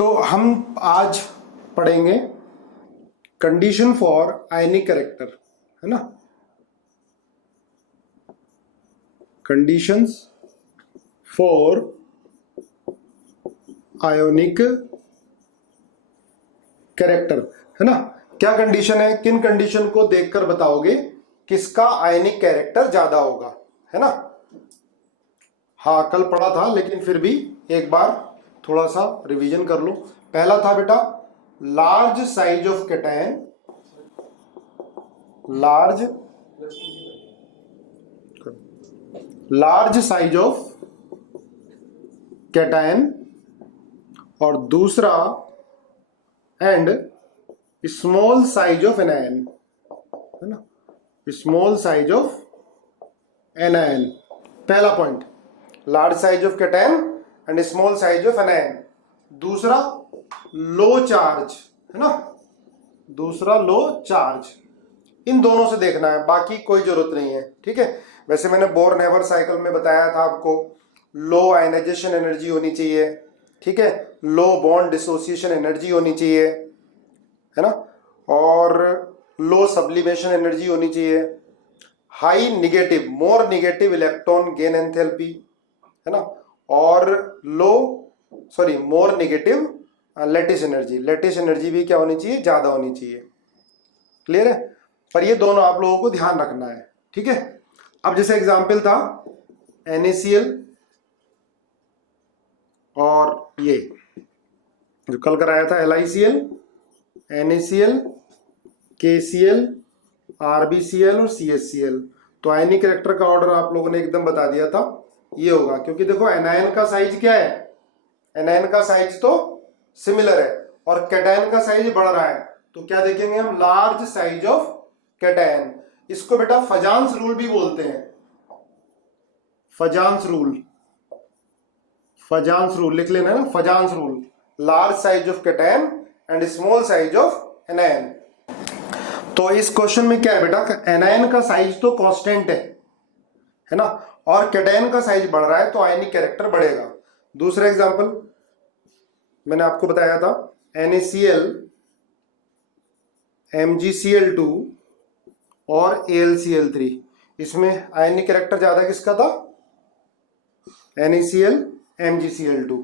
तो हम आज पढ़ेंगे कंडीशन फॉर आयनिक कैरेक्टर, है ना। कंडीशंस फॉर आयोनिक कैरेक्टर, है ना। क्या कंडीशन है, किन कंडीशन को देखकर बताओगे किसका आयनिक कैरेक्टर ज्यादा होगा, है ना। हाँ कल पढ़ा था लेकिन फिर भी एक बार थोड़ा सा रिवीजन कर लो। पहला था बेटा large size of cation, large size of cation, और दूसरा and small size of anion, है ना, स्मॉल साइज ऑफ एनायन। पहला point large size of cation and small size of anion. दूसरा लो चार्ज, है ना, दूसरा लो चार्ज। इन दोनों से देखना है, बाकी कोई जरूरत नहीं है, ठीक है। वैसे मैंने बोर-नेवर साइकिल में बताया था आपको लो आयनाइजेशन एनर्जी होनी चाहिए, ठीक है, लो बॉन्ड डिसोसिएशन एनर्जी होनी चाहिए, है ना, और लो सब्लिमेशन एनर्जी होनी चाहिए, high negative more negative electron gain enthalpy, है ना, और more negative lattice energy. Lattice energy भी क्या होनी चाहिए, ज्यादा होनी चाहिए। क्लियर है। पर ये दोनों आप लोगों को ध्यान रखना है, ठीक है। अब जैसे एग्जाम्पल था NaCl और ये जो कल कराया था LiCl, NaCl, KCl, RbCl और CHCl। तो आयनिक कैरेक्टर का ऑर्डर आप लोगों ने एकदम बता दिया था, ये होगा। क्योंकि देखो एनायन का साइज क्या है, एनायन का साइज तो सिमिलर है और कैटायन का साइज बढ़ रहा है, तो क्या देखेंगे हम, लार्ज साइज ऑफ कैटायन। इसको बेटा फजान्स रूल भी बोलते हैं, फजान्स रूल, फजान्स रूल लिख लेना ना, फजान्स rule, large size of cation and small size of anion. तो इस क्वेश्चन में क्या है बेटा, एनायन का साइज तो कांस्टेंट है ना, और कैटायन का साइज बढ़ रहा है, तो आयनिक कैरेक्टर बढ़ेगा। दूसरा एग्जांपल मैंने आपको बताया था NaCl, MgCl2 और AlCl3। इसमें आयनिक कैरेक्टर ज्यादा किसका था, NaCl, MgCl2,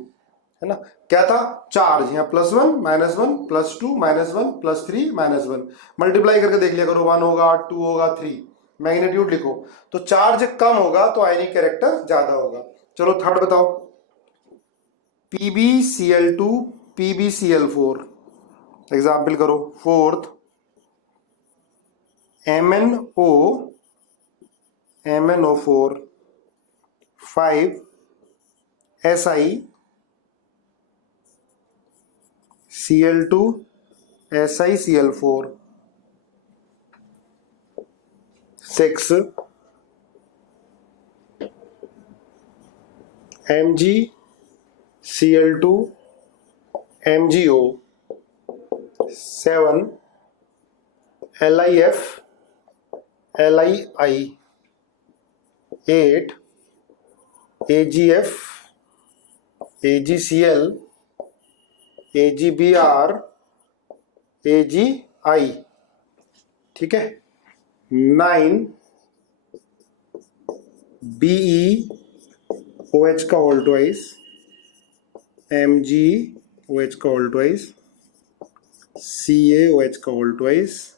है ना। क्या था, चार्ज, यहाँ +1 -1 +2 -1 +3 -1, मल्टीप्लाई करके देख लिया करो, 1 होगा 2 होगा 3, मैग्नीट्यूड लिखो। तो चार्ज कम होगा तो आयनिक कैरेक्टर ज्यादा होगा। चलो थर्ड बताओ, PbCl2 PbCl4, एग्जाम्पल करो। Fourth MnO4 5 SiCl2 SiCl4 6 MgCl2 MgO 7 LiF Lii 8 AgF AgCl AgBr AgI, ठीक है। 9 BeOH का होल ट्वाइस, MgOH का होल ट्वाइस, CaOH का होल ट्वाइस,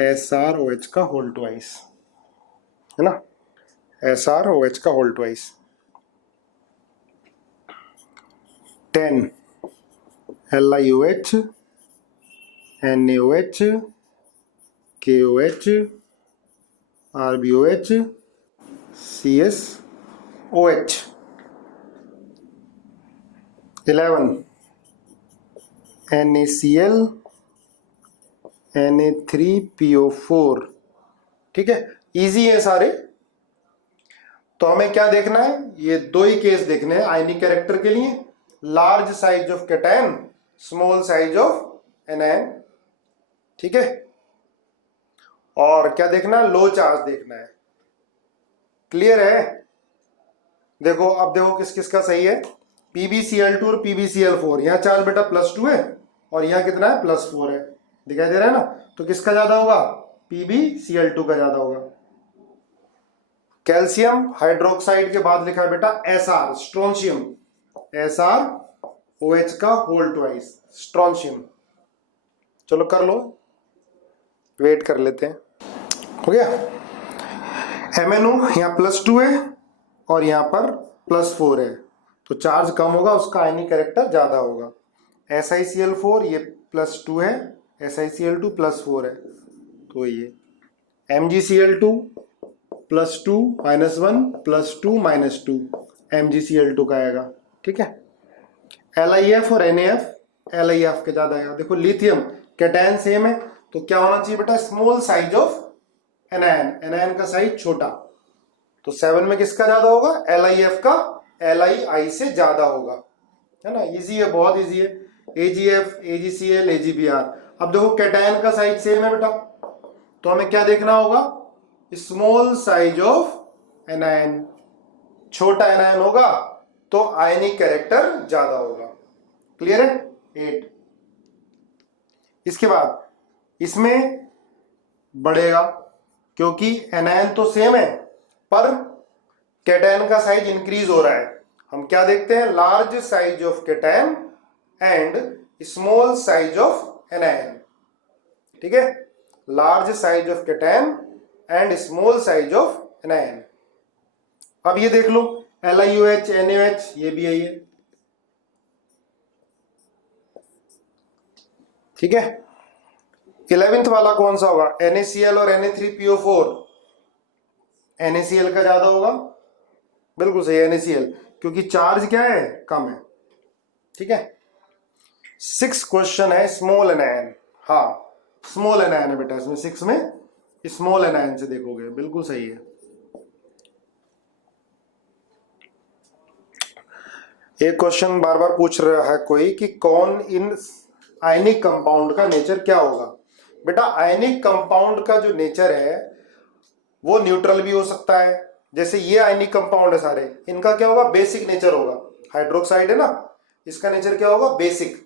SrOH का होल ट्वाइस, है ना, SrOH का whole twice. 10 LiOH NaOH KOH RbOH CSOH। 11 NaCl Na3PO4, ठीक है। इजी है सारे। तो हमें क्या देखना है, ये दो ही केस देखने हैं आयनिक कैरेक्टर के लिए, large size of cation, small size of anion, ठीक है। और क्या देखना है, लो चार्ज देखना है। क्लियर है। देखो अब देखो किस किस का सही है। PbCl2 और PbCl4, यहाँ चार्ज बेटा +2 है और यहाँ कितना है +4 है, दिखाई दे रहा है ना। तो किसका ज्यादा होगा, PbCl2 का ज्यादा होगा। कैल्शियम हाइड्रोक्साइड के बाद लिखा है बेटा Sr स्ट्रोंशियम, SrOH का होल ट्वाइस स्ट्रोंशियम। चलो कर लो, वेट कर लेते हैं। हो गया, MnO यहाँ +2 है और यहाँ पर +4 है, तो चार्ज कम होगा, उसका आयनिक कैरेक्टर ज्यादा होगा। SiCl4 ये +2 है, SiCl2 +4 है, तो ये MgCl2 +2 -1 +2 -2 MgCl2 का आएगा। ठीक है, LiF और NaF, LiF के ज्यादा आएगा। देखो लिथियम कैटायन सेम है, तो क्या होना चाहिए बेटा, small size of anion, anion का साइज छोटा, तो 7 में किसका ज्यादा होगा, LiF का Li से ज्यादा होगा, है ना। इजी है, बहुत इजी है। AgF, AgCl, AgBr। अब देखो कैटायन का साइज सेम है बेटा, तो हमें क्या देखना होगा, स्मॉल साइज ऑफ एनायन, छोटा एनायन होगा तो आयनिक कैरेक्टर ज्यादा होगा। क्लियर है। 8। इसके बाद इसमें बढ़ेगा, क्योंकि एनायन तो सेम है पर कैटायन का साइज इंक्रीज हो रहा है। हम क्या देखते हैं, large size of cation and small size of anion. ठीक है, large size of cation and small size of anion. अब ये देख लो LiOH, NaOH, ये भी है ये। ठीक है, 11th वाला कौन सा होगा, NaCl और Na3PO4। NaCl का ज्यादा होगा, बिल्कुल सही NaCl, क्योंकि चार्ज क्या है, कम है। ठीक है, 6 क्वेश्चन है स्मॉल एनायन। हाँ स्मॉल एनायन है बेटा, इसमें 6 में स्मॉल एनायन से देखोगे, बिल्कुल सही है। एक क्वेश्चन बार बार पूछ रहा है कोई कि कौन इन आयनिक कंपाउंड का नेचर क्या होगा। बेटा आयनिक कंपाउंड का जो नेचर है वो न्यूट्रल भी हो सकता है, जैसे ये आयनिक कंपाउंड है सारे, इनका क्या होगा, बेसिक नेचर होगा। हाइड्रोक्साइड है ना, इसका नेचर क्या होगा, बेसिक।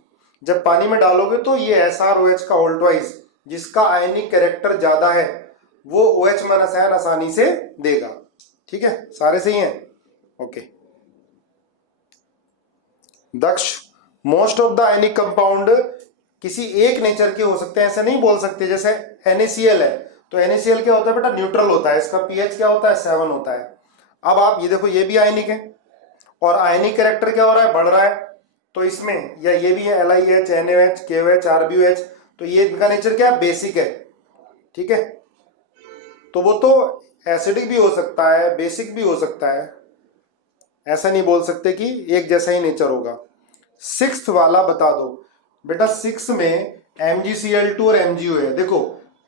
जब पानी में डालोगे तो ये SrOH का होल ट्वाइस, जिसका आयनिक कैरेक्टर ज्यादा है, वो OH माइनस आयन आसानी से देगा। ठीक है, सारे सही हैं, okay. Daksh, most of the ionic compound किसी एक नेचर के हो सकते हैं, ऐसे नहीं बोल सकते। जैसे NaCl है, तो NaCl क्या होता है बेटा, न्यूट्रल होता है, इसका pH क्या होता है, 7 होता है। अब आप ये देखो, ये भी आयनिक है और आयनिक कैरेक्टर क्या हो रहा है, बढ़ रहा है, तो इसमें या ये भी है LiH, NaOH, KOH, RbOH, तो ये इनका नेचर क्या है, बेसिक है। ठीक है, तो वो तो एसिडिक भी हो सकता है, बेसिक भी हो सकता है, ऐसा नहीं बोल सकते कि एक जैसा ही नेचर होगा। 6th वाला बता दो बेटा, 6 में MgCl2 और MgO है। देखो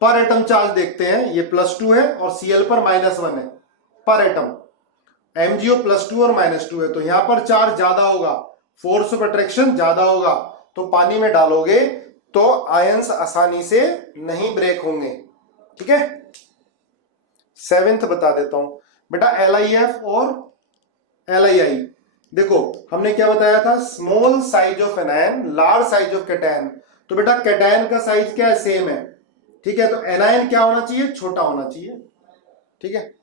पर एटम चार्ज देखते हैं, ये +2 है और Cl पर -1 है पर एटम, MgO +2 और -2 है, तो यहां पर चार्ज ज्यादा होगा, फोर्स ऑफ अट्रैक्शन ज्यादा होगा, तो पानी में डालोगे तो आयंस आसानी से नहीं ब्रेक होंगे। ठीक है, 7th बता देता हूं बेटा, LiF और Li। देखो हमने क्या बताया था, small size of anion, large size of cation, तो बेटा कैटायन का साइज क्या है, सेम है। ठीक है, तो एनायन क्या होना चाहिए, छोटा होना चाहिए। ठीक है,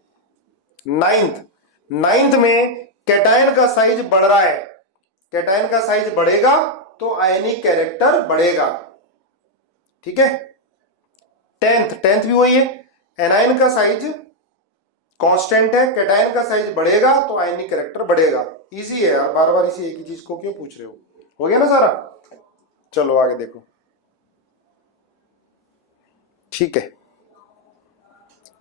9th में कैटायन का साइज बढ़ रहा है, कैटायन का साइज बढ़ेगा तो आयनिक कैरेक्टर बढ़ेगा। ठीक है, 10th भी वही है, एनायन का साइज कांस्टेंट है, कैटायन का साइज बढ़ेगा तो आयनिक कैरेक्टर बढ़ेगा। इजी है यार, बार बार इसी एक ही चीज को क्यों पूछ रहे हो गया ना सारा। चलो आगे देखो। ठीक है,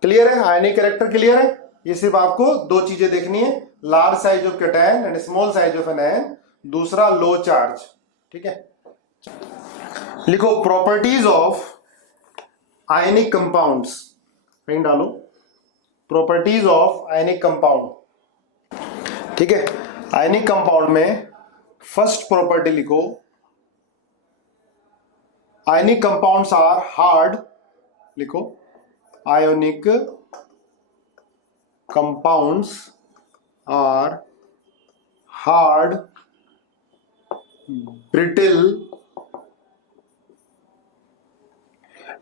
क्लियर है, आयनिक कैरेक्टर क्लियर है। ये सिर्फ आपको दो चीजें देखनी है, large size of cation and small size of anion, दूसरा लो चार्ज। ठीक है, लिखो प्रॉपर्टीज ऑफ आयनिक कंपाउंड्स, कहीं डालो प्रॉपर्टीज ऑफ आयनिक कंपाउंड। ठीक है, आयनिक कंपाउंड में फर्स्ट प्रॉपर्टी लिखो, आयनिक कंपाउंड्स आर हार्ड, लिखो ionic compounds are hard brittle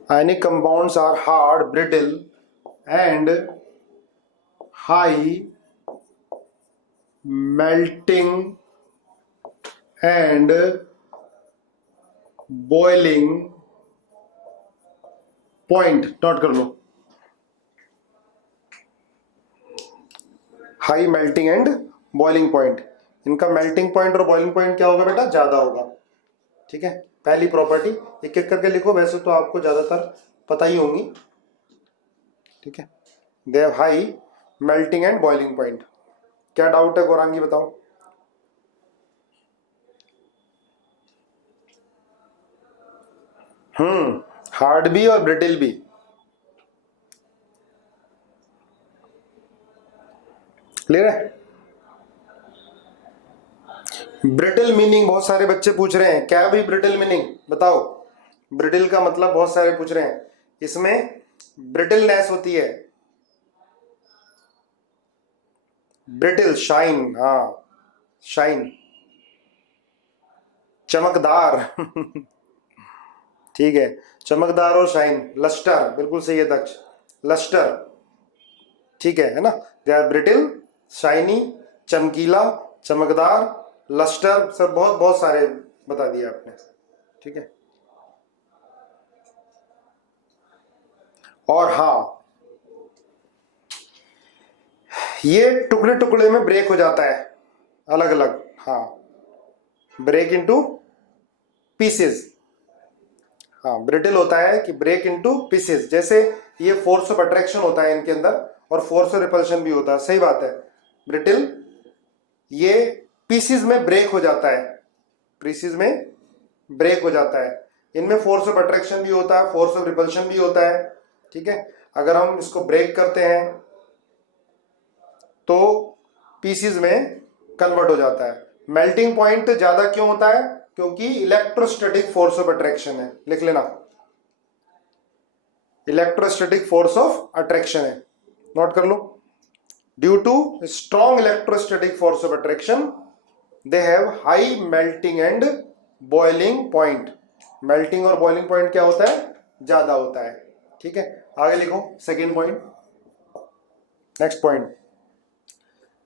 ionic compounds are hard, brittle and high melting and boiling point. Note कर लो, high melting and boiling point. इनका melting point और boiling point क्या होगा बेटा? ज्यादा होगा। ठीक है, पहली प्रॉपर्टी एक एक करके लिखो, वैसे तो आपको ज्यादातर पता ही होंगी। ठीक है, दे have high melting and boiling point. क्या डाउट है गौरांगी, बताओ? हार्ड भी और ब्रिटिल भी। क्लियर है? ब्रिटिल मीनिंग बहुत सारे बच्चे पूछ रहे हैं, क्या भी ब्रिटिल मीनिंग बताओ? ब्रिटिल का मतलब बहुत सारे पूछ रहे हैं। इसमें ब्रिटिलनेस होती है, ब्रिटिल, शाइन, हाँ शाइन, चमकदार ठीक है, चमकदार और शाइन, लस्टर, बिल्कुल सही है दक्ष, लस्टर। ठीक है ना? दे आर ब्रिटिल, शाइनी, चमकीला, चमकदार, लस्टर, सर बहुत बहुत सारे बता दिए आपने। ठीक है, और हाँ, ये टुकड़े टुकड़े में ब्रेक हो जाता है, अलग अलग। हाँ, ब्रेक इनटू पीसेस। हाँ, ब्रिटिल होता है कि ब्रेक इनटू पीसेस, जैसे ये फोर्स ऑफ अट्रैक्शन होता है इनके अंदर और फोर्स ऑफ रिपल्शन भी होता है। सही बात है, ब्रिटिल ये पीसेस में ब्रेक हो जाता है, पीसेस में ब्रेक हो जाता है। इनमें फोर्स ऑफ अट्रैक्शन भी होता है, फोर्स ऑफ रिपल्शन भी होता है। ठीक है, अगर हम इसको ब्रेक करते हैं तो पीसेस में कन्वर्ट हो जाता है। मेल्टिंग पॉइंट ज्यादा क्यों होता है? क्योंकि इलेक्ट्रोस्टैटिक फोर्स ऑफ अट्रैक्शन है, लिख लेना, इलेक्ट्रोस्टैटिक फोर्स ऑफ अट्रैक्शन है, नोट कर लो। Due to strong electrostatic force of attraction they have high melting and boiling point. Melting और बॉइलिंग पॉइंट क्या होता है? ज्यादा होता है। ठीक है, आगे लिखो second point, next point,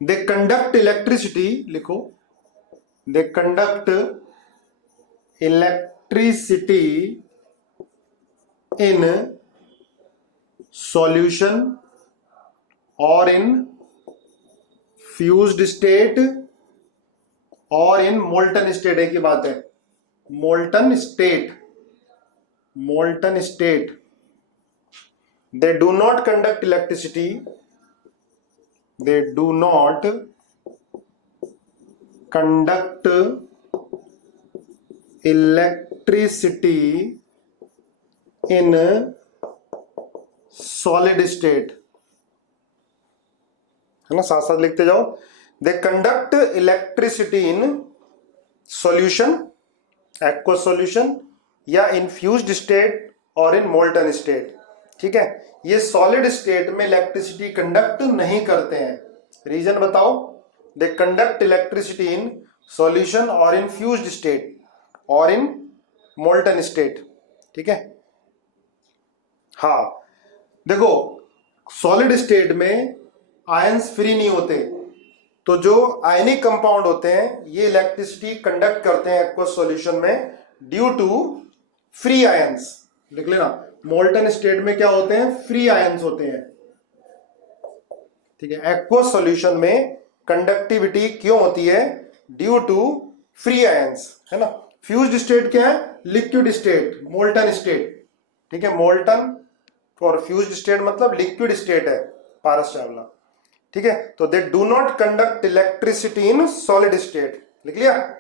they conduct electricity, लिखो, they conduct electricity in solution और इन फ्यूज्ड स्टेट और इन मोल्टन स्टेट। एक ही बात है, molten state, molten state. They do not conduct electricity, they do not conduct electricity in solid state। है ना, साथ साथ लिखते जाओ। they conduct electricity in solution, aqueous solution या infused state और in molten state। ठीक है, ये सॉलिड स्टेट में इलेक्ट्रिसिटी कंडक्ट नहीं करते हैं। रीजन बताओ? दे कंडक्ट इलेक्ट्रिसिटी इन सॉल्यूशन और इन फ्यूज्ड स्टेट और इन मोल्टन स्टेट। ठीक है, हाँ देखो, सॉलिड स्टेट में आयंस फ्री नहीं होते, तो जो आयनिक कंपाउंड होते हैं ये इलेक्ट्रिसिटी कंडक्ट करते हैं एक्वस सॉल्यूशन में ड्यू टू फ्री आयंस। लिख लेना, मोल्टन स्टेट में क्या होते हैं? फ्री आयंस होते हैं। ठीक है, एक्वस सॉल्यूशन में कंडक्टिविटी क्यों होती है? ड्यू टू फ्री आयंस, है ना। फ्यूज्ड स्टेट क्या है? Liquid state, molten state. ठीक है, मोल्टन और फ्यूज्ड स्टेट मतलब लिक्विड स्टेट है, पारस चावला। ठीक है, तो they do not conduct electricity in solid state. लिख लिया?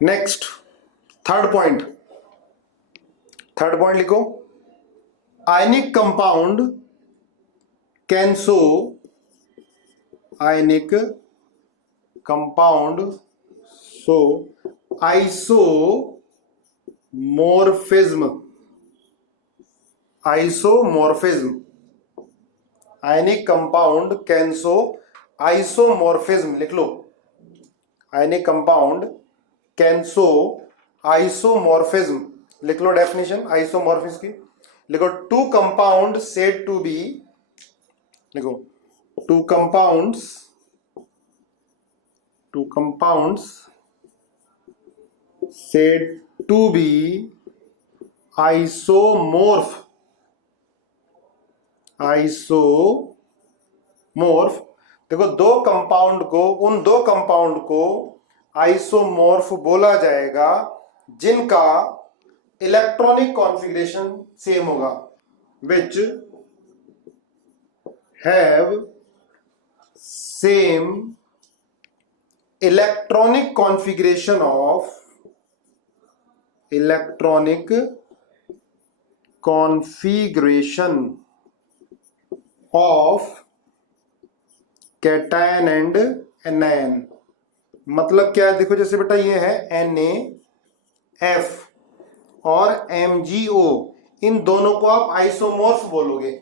Next third point, third point लिखो, ionic compound can show, ionic compound show isomorphism, isomorphism. Ionic compound can show isomorphism लिख लो, ionic compound can show isomorphism, लिख लो definition isomorphism की, लिखो two compound said to be, लिखो two compounds said to be isomorph, देखो उन दो कंपाउंड को आइसोमॉर्फ बोला जाएगा जिनका इलेक्ट्रॉनिक कॉन्फ़िगरेशन सेम होगा, which have same electronic configuration of cation and anion. मतलब क्या है, देखो जैसे बेटा ये है NaF और MgO, इन दोनों को आप आइसोमॉर्फ बोलोगे।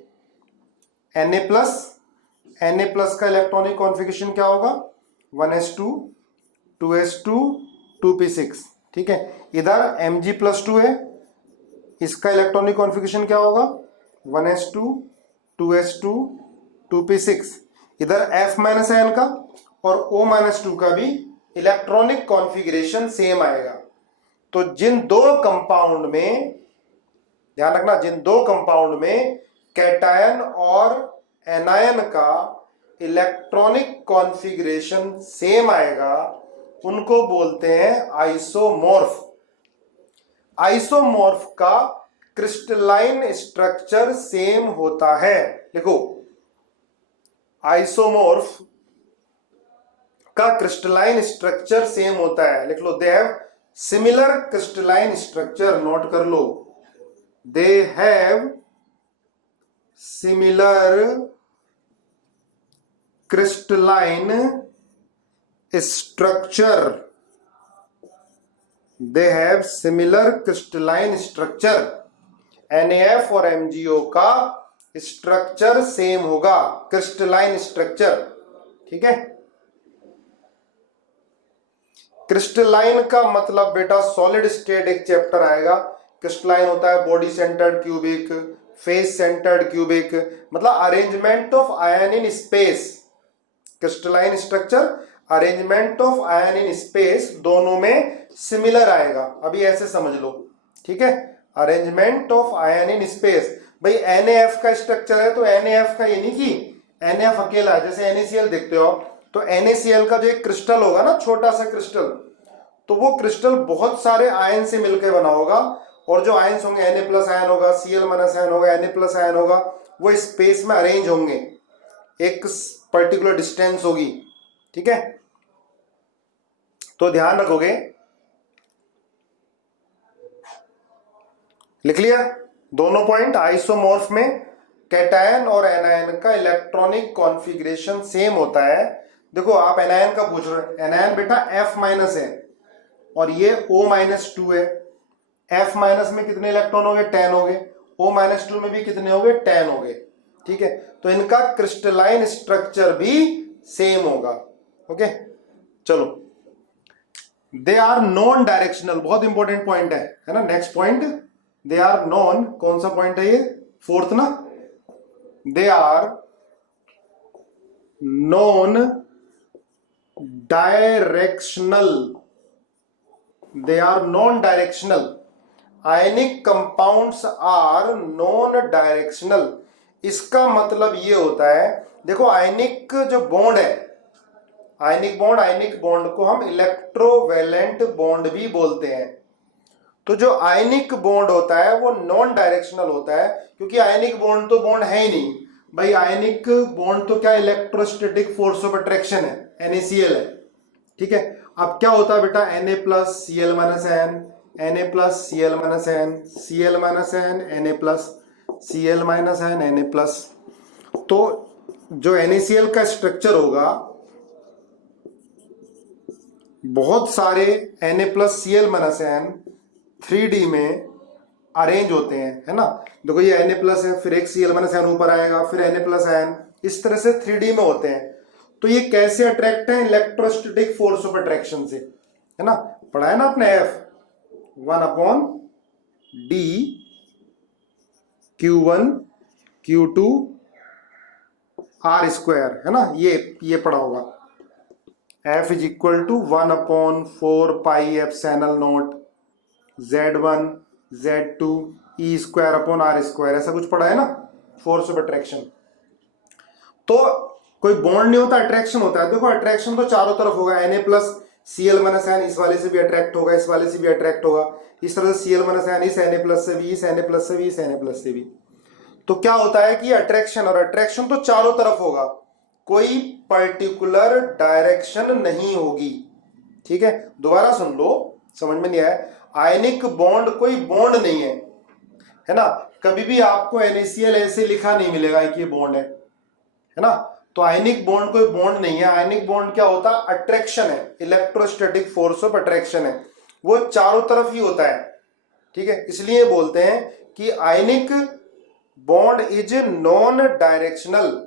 Na प्लस का इलेक्ट्रॉनिक कॉन्फ़िगरेशन क्या होगा, 1s2 2s2 2p6, ठीक है। इधर Mg+2 है, इसका इलेक्ट्रॉनिक कॉन्फ़िगरेशन क्या होगा, 1s2 2s2 2p6। इधर F-आयन का और O-2 का भी इलेक्ट्रॉनिक कॉन्फ़िगरेशन सेम आएगा। तो जिन दो कंपाउंड में, ध्यान रखना, जिन दो कंपाउंड में कैटायन और एनायन का इलेक्ट्रॉनिक कॉन्फ़िगरेशन सेम आएगा उनको बोलते हैं आइसोमॉर्फ। आइसोमॉर्फ का क्रिस्टलाइन स्ट्रक्चर सेम होता है, लिखो आइसोमॉर्फ का क्रिस्टलाइन स्ट्रक्चर सेम होता है, लिख लो, they have similar crystalline structure, नोट कर लो, they have similar crystalline structure, they have similar crystalline structure. NaF और MgO का स्ट्रक्चर सेम होगा, क्रिस्टलाइन स्ट्रक्चर, ठीक है। क्रिस्टलाइन का मतलब बेटा सॉलिड स्टेट एक चैप्टर आएगा, क्रिस्टलाइन होता है body centred cubic, face centred cubic, मतलब arrangement of ion in space. Crystalline structure, arrangement of ion in space, दोनों में सिमिलर आएगा, अभी ऐसे समझ लो, ठीक है। Arrangement of ion in space, भाई NaF का स्ट्रक्चर है तो NaF का, ये नहीं कि NaF अकेला है, जैसे NaCl देखते हो तो NaCl का जो एक क्रिस्टल होगा ना, छोटा सा क्रिस्टल, तो वो क्रिस्टल बहुत सारे आयन से मिलकर बना होगा, और जो आयन्स होंगे Na+ आयन होगा, Cl- आयन होगा, Na+ आयन होगा, वो स्पेस में अरेंज होंगे, एक पर्टिकुलर डिस्टेंस होगी, ठीक है। तो ध्यान रखोगे, लिख लिया दोनों पॉइंट। आइसोमॉर्फ में कैटायन और एनायन का इलेक्ट्रॉनिक कॉन्फ़िगरेशन सेम होता है। देखो आप एनायन का पूछ रहे हो, एनायन बेटा F- है और ये O-2 है। F- में कितने इलेक्ट्रॉन हो गए, 10 हो गए। O-2 में भी कितने हो गए, 10 हो गए, ठीक है। तो इनका क्रिस्टलाइन स्ट्रक्चर भी सेम होगा, ओके। चलो, दे आर नॉन डायरेक्शनल, बहुत इंपॉर्टेंट पॉइंट है ना। Next point, they are non, कौन सा पॉइंट है ये, फोर्थ ना, they are non directional, they are non directional, ionic compounds are non directional. इसका मतलब ये होता है, देखो आयनिक जो बॉन्ड है, आयनिक बॉन्ड को हम इलेक्ट्रोवैलेंट बॉन्ड भी बोलते हैं। तो जो आयनिक बॉन्ड होता है वो नॉन डायरेक्शनल होता है, क्योंकि आयनिक बॉन्ड तो बॉन्ड है ही नहीं भाई। आयनिक बॉन्ड तो क्या, इलेक्ट्रोस्टैटिक फोर्स ऑफ अट्रैक्शन है, NaCl है, ठीक है। अब क्या होता है बेटा, Na+Cl- N, Na+Cl- N, Cl- N, Na+Cl- N, Na+। तो जो NaCl का स्ट्रक्चर होगा, बहुत सारे Na+Cl- N 3D में अरेंज होते हैं, है ना। देखो ये Na+ है, फिर एक Cl- N ऊपर आएगा, फिर Na+, इस तरह से 3D में होते हैं। तो ये कैसे अट्रैक्ट है? इलेक्ट्रोस्टैटिक फोर्स ऑफ अट्रैक्शन से, है ना, पढ़ा है ना आपने, F 1/d Q1 Q2 R square, है ना, ये पढ़ा होगा। F is equal to 1/4 pi epsilon naught Z1 Z2 E square upon R square, ऐसा कुछ पढ़ा है ना, फोर्स ऑफ अट्रैक्शन। तो कोई बॉन्ड नहीं होता, अट्रैक्शन होता है। देखो अट्रैक्शन तो चारों तरफ होगा, Na plus Cl minus N इस वाले से भी अट्रैक्ट होगा, इस वाले से भी अट्रैक्ट होगा, इस तरह से Cl माइनस N इस Na प्लस से भी, इस Na प्लस से भी, इस Na प्लस से भी। तो क्या होता है कि अट्रैक्शन, और अट्रैक्शन तो चारों तरफ होगा, कोई पर्टिकुलर डायरेक्शन नहीं होगी। ठीक है, दोबारा सुन लो, समझ में नहीं आया। आयनिक बॉन्ड कोई बॉन्ड नहीं है ना, कभी भी आपको NaCl ऐसे लिखा नहीं मिलेगा कि ये बॉन्ड है ना। तो आयनिक बॉन्ड कोई बॉन्ड नहीं है। आयनिक बॉन्ड क्या होता है? अट्रैक्शन है, इलेक्ट्रोस्टैटिक फोर्स ऑफ अट्रैक्शन है, वो चारों तरफ ही होता है। ठीक है, इसलिए बोलते हैं कि ionic bond is non directional.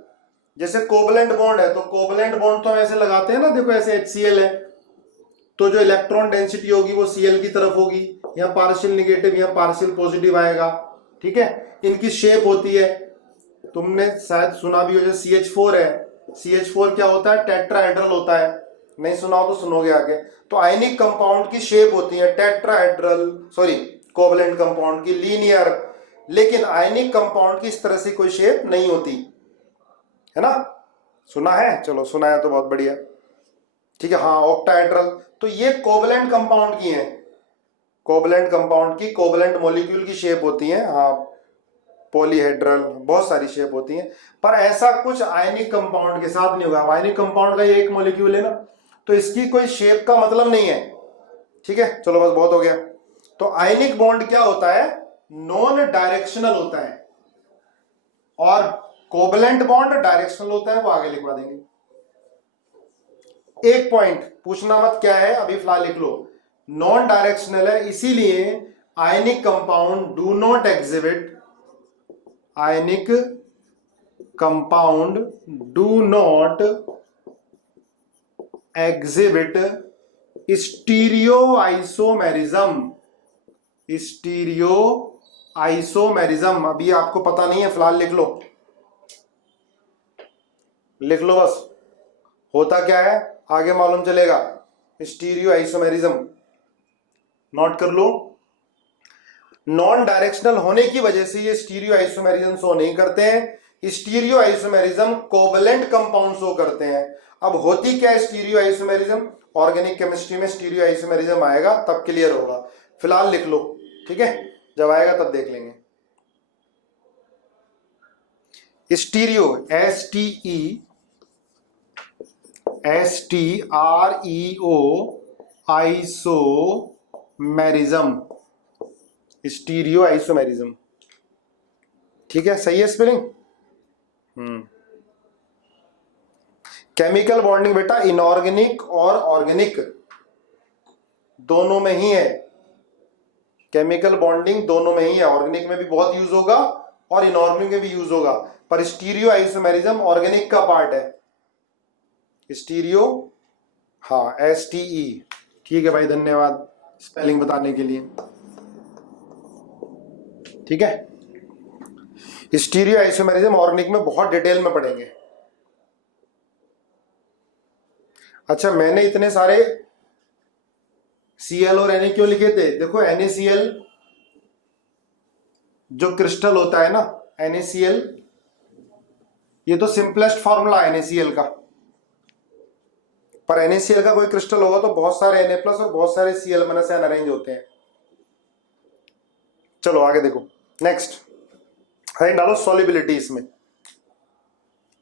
जैसे कोवलेंट बॉन्ड है, तो कोवलेंट बॉन्ड तो हम ऐसे लगाते हैं ना, देखो ऐसे HCl है, तो जो इलेक्ट्रॉन डेंसिटी होगी वो Cl की तरफ होगी, यहाँ पार्शियल निगेटिव, यहाँ पार्शियल पॉजिटिव आएगा। ठीक है, इनकी शेप होती है, तुमने शायद सुना भी हो, जो CH4 है, CH4 क्या होता है? टेट्राहेड्रल होता है, नहीं सुना हो तो सुनोगे आगे। तो आयनिक कंपाउंड की शेप होती है टेट्राहेड्रल, सॉरी कोवलेंट कंपाउंड की लीनियर, लेकिन आयनिक कंपाउंड की इस तरह से कोई शेप नहीं होती, है ना। सुना है? चलो सुना है तो बहुत बढ़िया। ठीक है, हाँ ऑक्टाहेड्रल, तो ये कोवलेंट कंपाउंड की है, कोवलेंट कंपाउंड की, कोवलेंट मॉलिक्यूल की शेप होती है। हाँ, पॉलीहेड्रल, बहुत सारी शेप होती है, पर ऐसा कुछ आयनिक कंपाउंड के साथ नहीं होगा। आयनिक कंपाउंड का ये एक मॉलिक्यूल है ना, तो इसकी कोई शेप का मतलब नहीं है। ठीक है, चलो बस बहुत हो गया। तो आयनिक बॉन्ड क्या होता है? नॉन डायरेक्शनल होता है, और कोवलेंट बॉन्ड डायरेक्शनल होता है, वो आगे लिखवा देंगे। एक पॉइंट पूछना मत क्या है, अभी फिलहाल लिख लो। नॉन डायरेक्शनल है, इसीलिए ionic compound do not exhibit, ionic compound do not exhibit stereo isomerism, stereo isomerism. अभी आपको पता नहीं है, फिलहाल लिख लो, लिख लो बस, होता क्या है आगे मालूम चलेगा। स्टीरियो आइसोमेरिज्म नोट कर लो। नॉन डायरेक्शनल होने की वजह से ये स्टीरियो आइसोमेरिज्म शो नहीं करते हैं। Stereo isomerism covalent compound show करते हैं। अब होती क्या है स्टीरियो आइसोमेरिज्म? ऑर्गेनिक केमिस्ट्री में स्टीरियो आइसोमेरिज्म आएगा तब क्लियर होगा, फिलहाल लिख लो। ठीक है, जब आएगा तब देख लेंगे। Stereo STREO isomerism, stereo isomerism. ठीक है, सही है स्पेलिंग। केमिकल बॉन्डिंग बेटा इनऑर्गेनिक और ऑर्गेनिक दोनों में ही है, केमिकल बॉन्डिंग दोनों में ही है। ऑर्गेनिक में भी बहुत यूज होगा और इनऑर्गेनिक में भी यूज होगा, पर स्टीरियो आइसोमेरिज्म ऑर्गेनिक का पार्ट है। स्टीरियो, हाँ STE। ठीक है भाई, धन्यवाद स्पेलिंग बताने के लिए। ठीक है, स्टीरियो आइसोमेरिज्म ऑर्गेनिक में बहुत डिटेल में पढ़ेंगे। अच्छा, मैंने इतने सारे Cl और Na क्यों लिखे थे? देखो NaCl जो क्रिस्टल होता है ना, NaCl, ये तो सिंपलेस्ट फॉर्मूला है NaCl का, पर NaCl का कोई क्रिस्टल होगा तो बहुत सारे Na प्लस और बहुत सारे Cl माइनस N अरेंज होते हैं। चलो आगे देखो, नेक्स्ट है, डालो सॉल्युबिलिटी इसमें,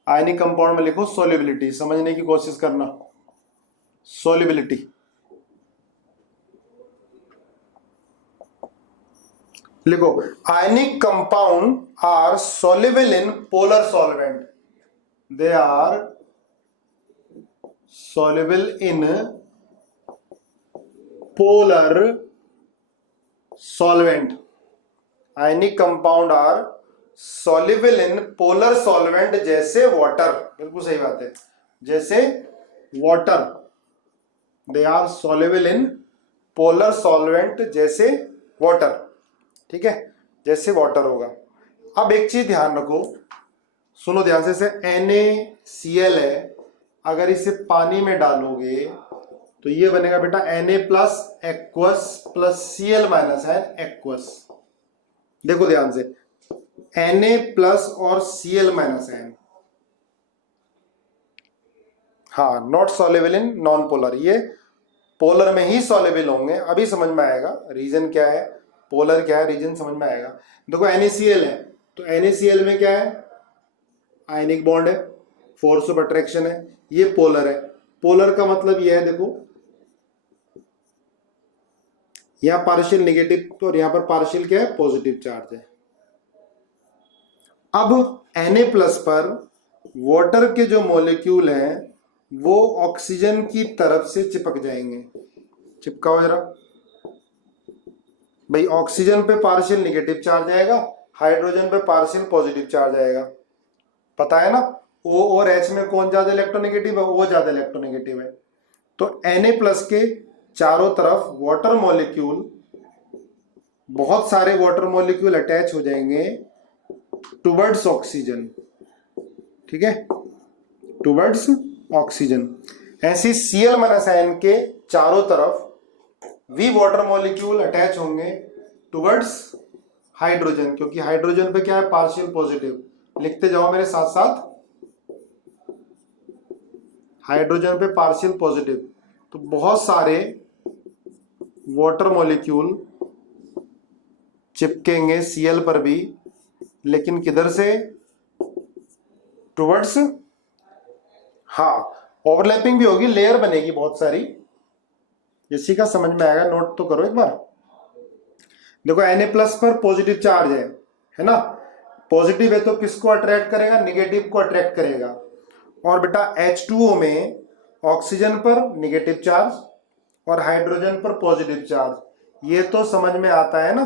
आयनिक कंपाउंड में लिखो सॉल्युबिलिटी, समझने की कोशिश करना। सॉल्युबिलिटी, लिखो ionic compound are soluble in polar solvent, they are soluble in polar solvent. Ionic compound are soluble in polar solvent, जैसे वाटर, बिल्कुल सही बात है, जैसे water, they are soluble in polar solvent जैसे वाटर, ठीक है, जैसे वाटर होगा। अब एक चीज ध्यान रखो, सुनो ध्यान से, NaCl है, अगर इसे पानी में डालोगे तो ये बनेगा बेटा Na plus aqueous plus Cl minus aqueous. देखो ध्यान से, Na प्लस और Cl माइनस एन, हाँ, not soluble in non polar, ये पोलर में ही सॉल्युबल होंगे। अभी समझ में आएगा रीजन क्या है, पोलर क्या है, रीजन समझ में आएगा। देखो NaCl है, तो NaCl में क्या है, आयनिक बॉन्ड है, फोर्स ऑफ अट्रैक्शन है, ये पोलर है। पोलर का मतलब ये है, देखो यहां पार्शियल नेगेटिव और यहां पर पार्शियल क्या है, पॉजिटिव चार्ज है। अब Na प्लस पर वाटर के जो मॉलिक्यूल हैं वो ऑक्सीजन की तरफ से चिपक जाएंगे। चिपकाओ जरा भाई, ऑक्सीजन पे पार्शियल नेगेटिव चार्ज आएगा, हाइड्रोजन पे पार्शियल पॉजिटिव चार्ज आएगा, पता है ना। O और H में कौन ज्यादा इलेक्ट्रोनेगेटिव है, O ज्यादा इलेक्ट्रोनेगेटिव है। तो Na प्लस के चारों तरफ वाटर मॉलिक्यूल, बहुत सारे वाटर मॉलिक्यूल अटैच हो जाएंगे टुवर्ड्स ऑक्सीजन, ठीक है, टुवर्ड्स ऑक्सीजन। ऐसी Cl माइनस आयन के चारों तरफ V वाटर मॉलिक्यूल अटैच होंगे टुवर्ड्स हाइड्रोजन, क्योंकि हाइड्रोजन पे क्या है, पार्शियल पॉजिटिव। लिखते जाओ मेरे साथ साथ, हाइड्रोजन पे पार्शियल पॉजिटिव, तो बहुत सारे वाटर मॉलिक्यूल चिपकेंगे Cl पर भी, लेकिन किधर से, टुवर्ड्स, हाँ, ओवरलैपिंग भी होगी, लेयर बनेगी बहुत सारी। इसी का समझ में आएगा, नोट तो करो एक बार। देखो Na प्लस पर पॉजिटिव चार्ज है ना, पॉजिटिव है तो किसको अट्रैक्ट करेगा, निगेटिव को अट्रैक्ट करेगा। और बेटा H2O में ऑक्सीजन पर निगेटिव चार्ज और हाइड्रोजन पर पॉजिटिव चार्ज। ये तो समझ में आता है ना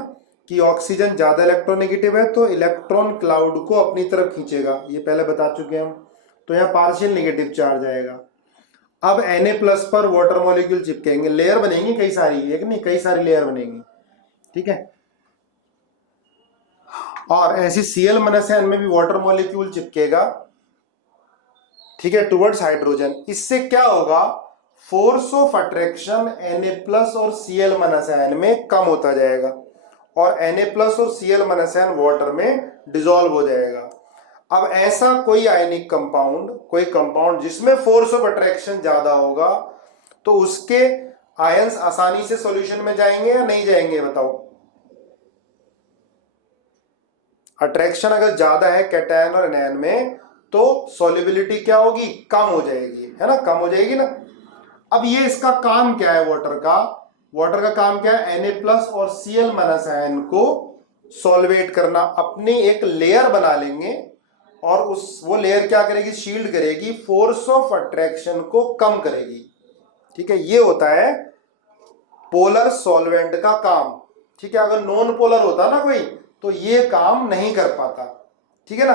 कि ऑक्सीजन ज्यादा इलेक्ट्रोनेगेटिव है तो इलेक्ट्रॉन क्लाउड को अपनी तरफ खींचेगा, ये पहले बता चुके हैं हम। तो यहाँ पार्शियल नेगेटिव चार्ज आएगा। अब Na प्लस पर वाटर मॉलिक्यूल चिपकेंगे, लेयर बनेंगी कई सारी, एक नहीं कई सारी लेयर बनेंगी, ठीक है। और ऐसी Cl माइनस एन में भी वाटर मॉलिक्यूल चिपकेगा, ठीक है, टुवर्ड्स हाइड्रोजन। इससे क्या होगा, force of attraction Na plus और Cl माइनस आयन में कम होता जाएगा और Na प्लस और Cl माइनस आयन वाटर में डिसॉल्व हो जाएगा। अब ऐसा कोई आयनिक कंपाउंड, कोई कंपाउंड जिसमें फोर्स ऑफ अट्रैक्शन ज्यादा होगा, तो उसके आयंस आसानी से सॉल्यूशन में जाएंगे या नहीं जाएंगे, बताओ। अट्रैक्शन अगर ज्यादा है कैटायन और एनायन में तो सॉल्युबिलिटी क्या होगी, कम हो जाएगी, है ना, कम हो जाएगी ना। अब ये इसका काम क्या है, वाटर का काम क्या है, Na प्लस और Cl माइनस आयन को सॉल्वेट करना। अपनी एक लेयर बना लेंगे और वो लेयर क्या करेगी, शील्ड करेगी, फोर्स ऑफ अट्रैक्शन को कम करेगी, ठीक है। ये होता है पोलर सॉल्वेंट का काम, ठीक है। अगर नॉन पोलर होता ना कोई तो ये काम नहीं कर पाता, ठीक है ना।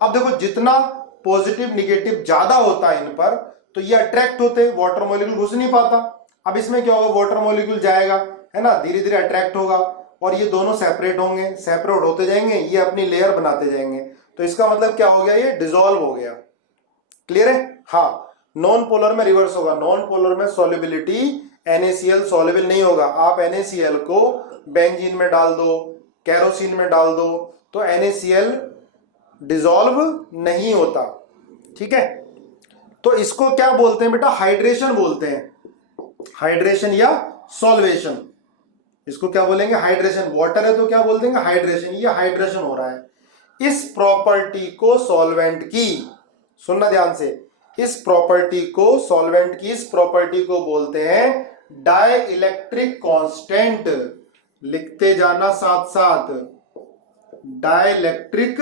अब देखो जितना पॉजिटिव निगेटिव ज्यादा होता है इन पर तो ये अट्रैक्ट होते, वाटर मॉलिक्यूल घुस नहीं पाता। अब इसमें क्या होगा, वाटर मॉलिक्यूल जाएगा, है ना, धीरे धीरे अट्रैक्ट होगा और ये दोनों सेपरेट होंगे, सेपरेट होते जाएंगे, ये अपनी लेयर बनाते जाएंगे। तो इसका मतलब क्या हो गया, ये डिसॉल्व हो गया। क्लियर है, हाँ। नॉन पोलर में रिवर्स होगा, नॉन पोलर में सॉल्युबिलिटी NaCl सॉल्युबल नहीं होगा। आप NaCl को बेंजीन में डाल दो, केरोसिन में डाल दो तो NaCl डिसॉल्व नहीं होता, ठीक है। तो इसको क्या बोलते हैं बेटा, हाइड्रेशन बोलते हैं, हाइड्रेशन या सॉल्वेशन। इसको क्या बोलेंगे, हाइड्रेशन। वाटर है तो क्या बोल देंगे, हाइड्रेशन। ये हाइड्रेशन हो रहा है। इस प्रॉपर्टी को सॉल्वेंट की, सुनना ध्यान से, इस प्रॉपर्टी को सॉल्वेंट की इस प्रॉपर्टी को बोलते हैं डाई इलेक्ट्रिक कांस्टेंट। लिखते जाना साथ साथ, डाई इलेक्ट्रिक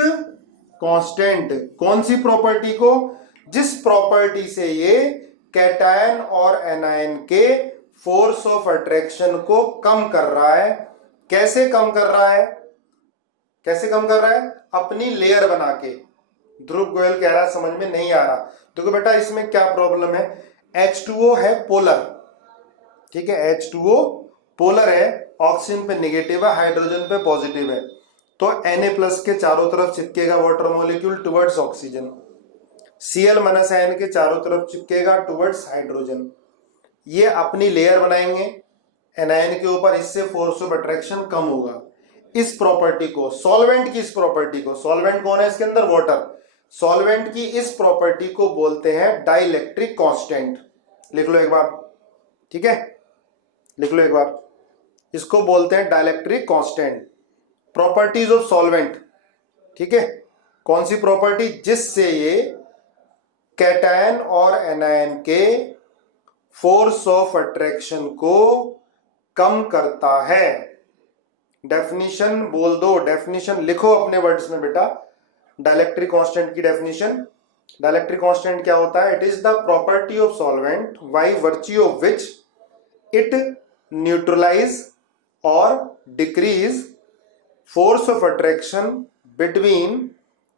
कांस्टेंट। कौन सी प्रॉपर्टी को, जिस प्रॉपर्टी से ये कैटायन और एनायन के फोर्स ऑफ अट्रैक्शन को कम कर रहा है। कैसे कम कर रहा है, कैसे कम कर रहा है, अपनी लेयर बना के। ध्रुव गोयल कह रहा है समझ में नहीं आ रहा, देखो बेटा इसमें क्या प्रॉब्लम है, H2O है पोलर, ठीक है, H2O पोलर है, ऑक्सीजन पे नेगेटिव है, हाइड्रोजन पे पॉजिटिव है, तो Na+ के चारों तरफ चिपकेगा water molecule towards oxygen, Cl- ion के चारों तरफ चिपकेगा टुवर्ड्स हाइड्रोजन। ये अपनी लेयर बनाएंगे एनायन के ऊपर, इससे फोर्स ऑफ अट्रैक्शन कम होगा। इस प्रॉपर्टी को, सॉल्वेंट की इस प्रॉपर्टी को, सॉल्वेंट कौन है इसके अंदर, वाटर, सॉल्वेंट की इस प्रॉपर्टी को बोलते हैं डाइलेक्ट्रिक कांस्टेंट। लिख लो एक बार, ठीक है, लिख लो एक बार, इसको बोलते हैं dielectric constant. Properties of solvent, ठीक है, कौन सी प्रॉपर्टी, जिससे ये कैटायन और एनायन के फोर्स ऑफ अट्रैक्शन को कम करता है। डेफिनेशन बोल दो, डेफिनेशन लिखो अपने वर्ड्स में बेटा, डाइलेक्ट्रिक कांस्टेंट की डेफिनेशन। डाइलेक्ट्रिक कांस्टेंट क्या होता है, it is the property of solvent by virtue of which it neutralize और decrease force of attraction between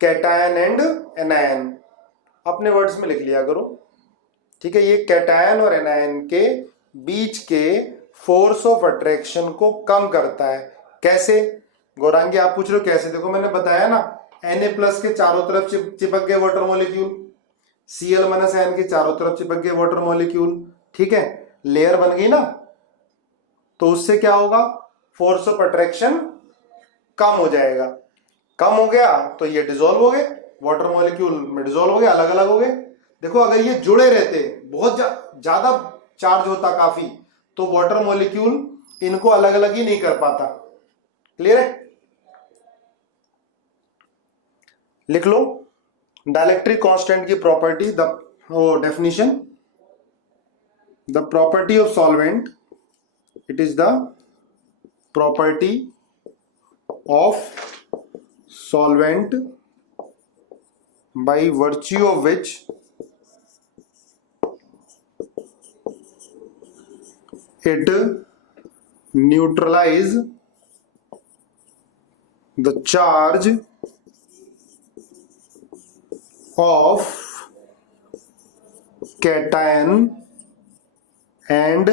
cation and anion. अपने वर्ड्स में लिख लिया करो, ठीक है, ये कैटायन और एनायन के बीच के फोर्स ऑफ अट्रैक्शन को कम करता है। कैसे गौरांगी, आप पूछ रहे हो कैसे, देखो मैंने बताया ना, Na+ के चारों तरफ चिपक गए वाटर मॉलिक्यूल, Cl- आयन के चारों तरफ चिपक गए वाटर मॉलिक्यूल, ठीक है, लेयर बन गई ना, तो उससे क्या होगा, फोर्स ऑफ अट्रैक्शन कम हो जाएगा। कम हो गया तो ये डिसॉल्व हो गए, वाटर मॉलिक्यूल में डिसॉल्व हो गए, अलग अलग हो गए। देखो अगर ये जुड़े रहते, बहुत ज्यादा चार्ज होता काफी, तो वाटर मॉलिक्यूल इनको अलग अलग ही नहीं कर पाता। क्लियर है, लिख लो डाइलेक्ट्रिक कांस्टेंट की property, the definition, the property of solvent, it is the property of solvent by virtue of which it neutralize the charge of cation and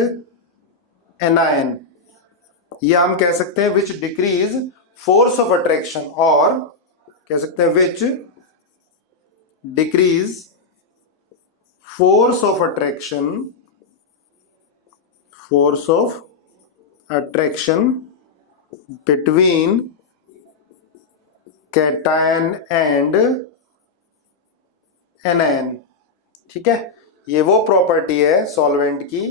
anion, या हम कह सकते हैं which decrease force of attraction, और कह सकते हैं which decrease force of attraction, force of attraction between cation and anion. ठीक है, ये वो प्रॉपर्टी है सॉल्वेंट की